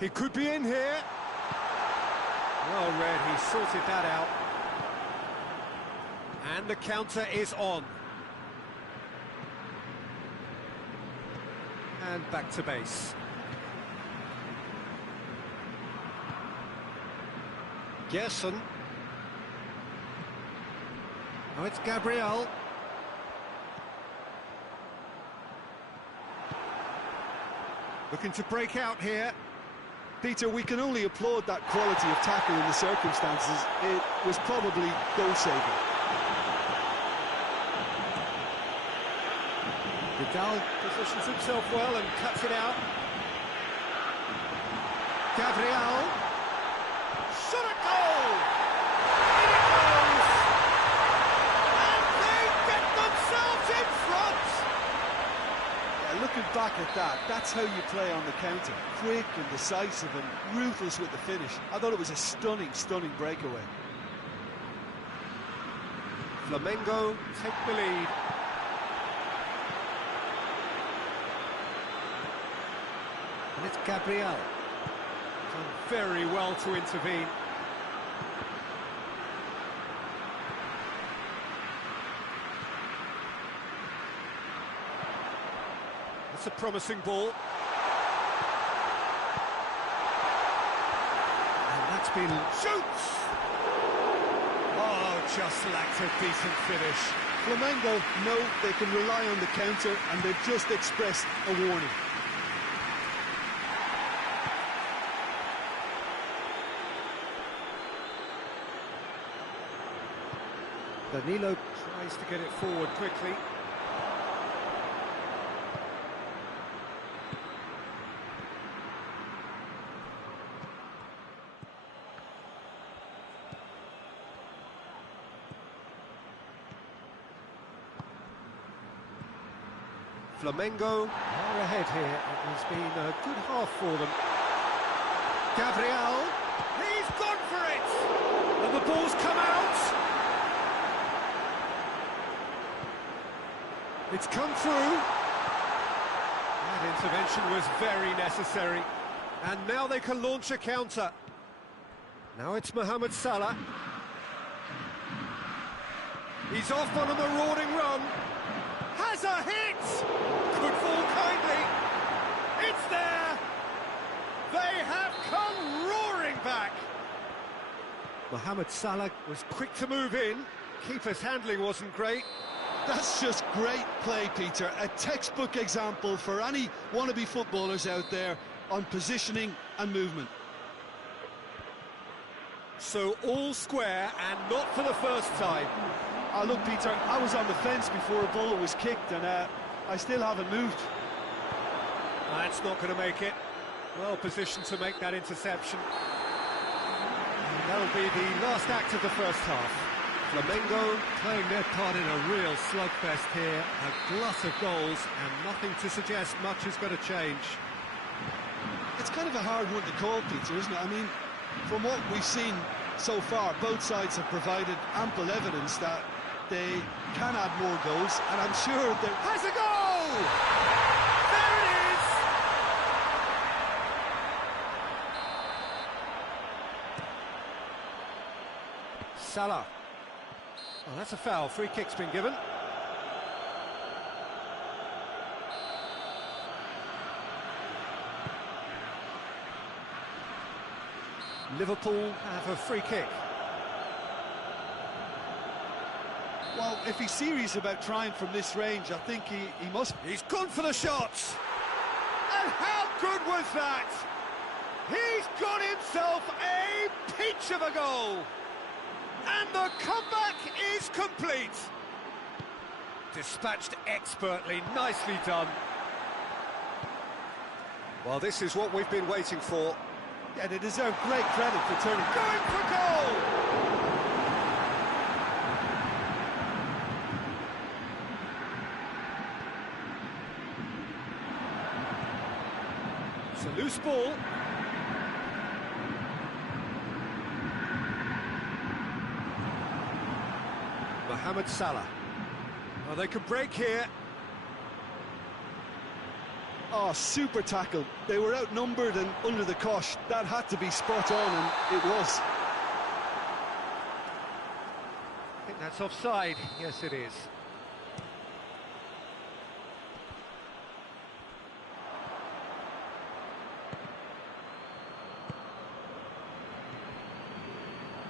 He could be in here. Well read, he sorted that out. And the counter is on. And back to base. Gerson. Now it's Gabriel. Looking to break out here. Peter, we can only applaud that quality of tackle in the circumstances. It was probably goal-saving. Vidal positions himself well and cuts it out. Gabriel. Shot a goal! In it goes! And they get themselves in front! Yeah, looking back at that, that's how you play on the counter. Quick and decisive and ruthless with the finish. I thought it was a stunning, stunning breakaway. Flamengo take the lead. And it's Gabriel. Done very well to intervene. That's a promising ball. And that's been... Shoots! Oh, just lacked a decent finish. Flamengo know they can rely on the counter, and they've just expressed a warning. Danilo tries to get it forward quickly. Flamengo are ahead here. It has been a good half for them. Gabriel, he's gone for it! And the ball's come out! It's come through. That intervention was very necessary. And now they can launch a counter. Now it's Mohamed Salah. He's off on a marauding run. Has a hit! Could fall kindly. It's there! Mohamed Salah was quick to move in. Keeper's handling wasn't great. That's just great play, Peter. A textbook example for any wannabe footballers out there on positioning and movement. So all square, and not for the first time. Oh, look, Peter, I was on the fence before a ball was kicked, and I still haven't moved. That's not going to make it. Well positioned to make that interception. And that'll be the last act of the first half. Flamengo playing their part in a real slugfest here. A glut of goals, and nothing to suggest much is going to change. It's kind of a hard one to call, Peter, isn't it? I mean, from what we've seen so far, both sides have provided ample evidence that they can add more goals, and I'm sure there has a goal! There it is! Salah. Oh, that's a foul. Free kick's been given. Liverpool have a free kick. Well, if he's serious about trying from this range, I think he must... He's gone for the shots! And how good was that? He's got himself a peach of a goal! And the comeback is complete! Dispatched expertly, nicely done. Well, this is what we've been waiting for. Yeah, they deserve great credit for turning... Going for goal! It's a loose ball. Mohamed Salah. Well, they could break here. Oh, super tackle. They were outnumbered and under the cosh. That had to be spot on, and it was. I think that's offside. Yes, it is.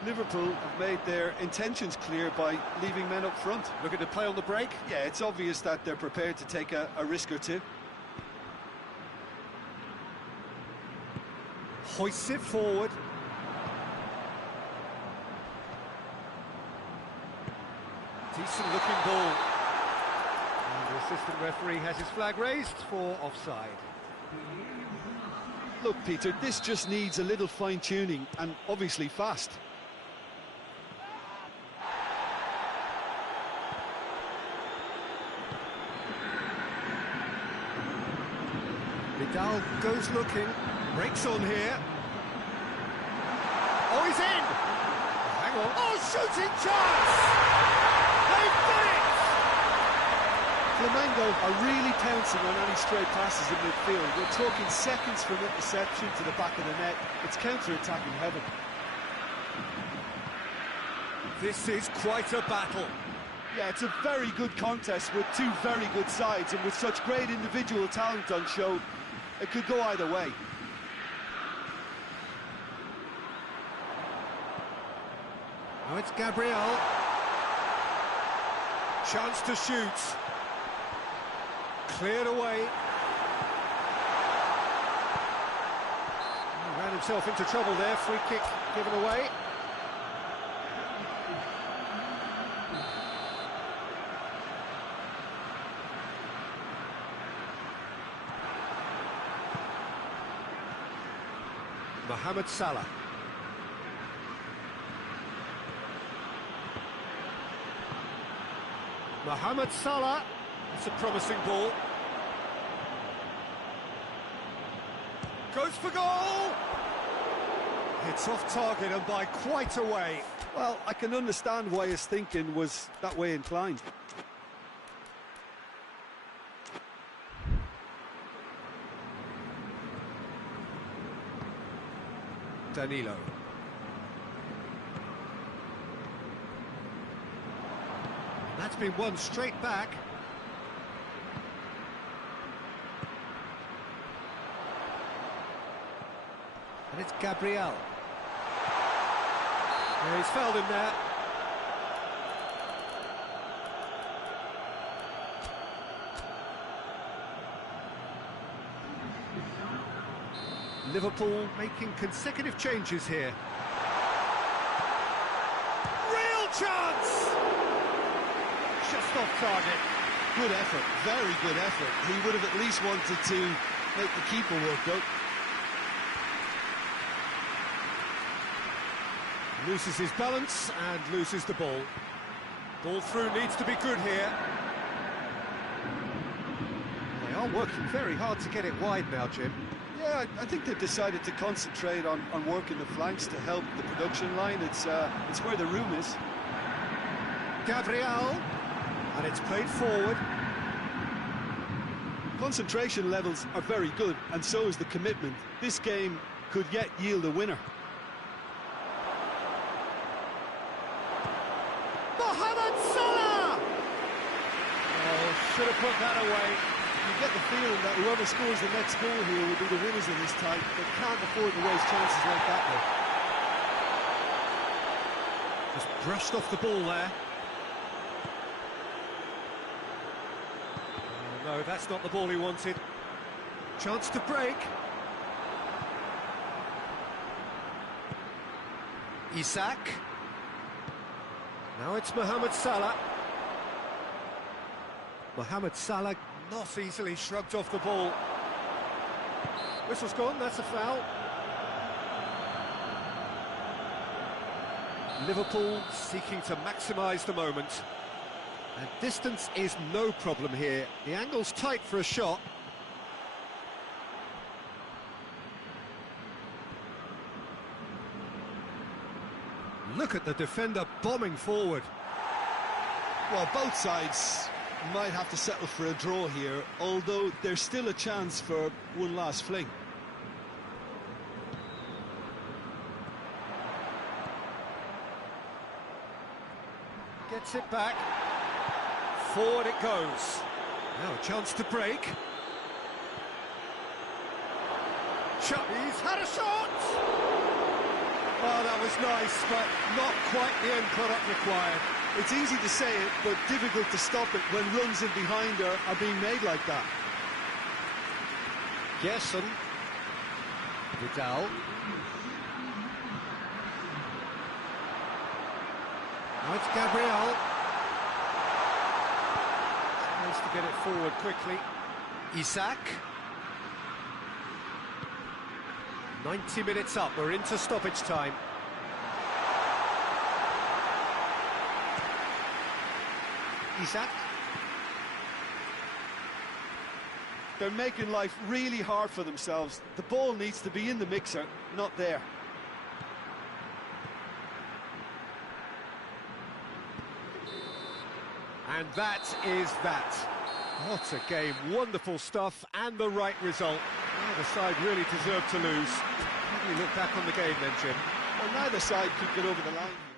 Liverpool have made their intentions clear by leaving men up front. Looking to play on the break. Yeah, it's obvious that they're prepared to take a risk or two. Hoists it forward. Decent looking ball. And the assistant referee has his flag raised for offside. Look, Peter, this just needs a little fine-tuning, and obviously fast. Vidal goes looking, breaks on here. Oh, he's in! Hang on. Oh, shooting chance! They've done it! Flamengo are really pouncing on any stray passes in midfield. We're talking seconds from interception to the back of the net. It's counter-attacking heaven. This is quite a battle. Yeah, it's a very good contest with two very good sides, and with such great individual talent on show, it could go either way. Now it's Gabriel. Chance to shoot. Cleared away. He ran himself into trouble there. Free kick given away. Mohamed Salah. Mohamed Salah. It's a promising ball. Goes for goal! It's off target and by quite a way. Well, I can understand why his thinking was that way inclined. Danilo. That's been won straight back. And it's Gabriel. Yeah, he's fouled him there. Liverpool making consecutive changes here. Real chance! Just off target. Good effort, very good effort. He would have at least wanted to make the keeper work, though. Loses his balance and loses the ball. Ball through needs to be good here. They are working very hard to get it wide now, Jim. Yeah, I think they've decided to concentrate on working the flanks to help the production line. It's where the room is. Gabriel, and it's played forward. Concentration levels are very good, and so is the commitment. This game could yet yield a winner. Mohamed Salah! Oh, should have put that away. You get the feeling that whoever scores the next goal here will be the winners of this tie. They can't afford to waste chances like that, though. Just brushed off the ball there. Oh, no, that's not the ball he wanted. Chance to break. Isak. Now it's Mohamed Salah. Mohamed Salah not easily shrugged off the ball. Whistle's gone, that's a foul. Liverpool seeking to maximise the moment. And distance is no problem here. The angle's tight for a shot. Look at the defender bombing forward. Well, both sides might have to settle for a draw here, although there's still a chance for one last fling. Gets it back. Forward it goes. Now a chance to break. He's had a shot! Oh, that was nice, but not quite the end product required. It's easy to say it, but difficult to stop it when runs in behind are being made like that. Gerson. Vidal. Now it's Gabriel. Nice to get it forward quickly. Isak. 90 minutes up, we're into stoppage time. Isak. They're making life really hard for themselves. The ball needs to be in the mixer, not there. And that is that. What a game, wonderful stuff, and the right result. Neither side really deserved to lose. How do you look back on the game then, Jim? Well, neither side could get over the line here.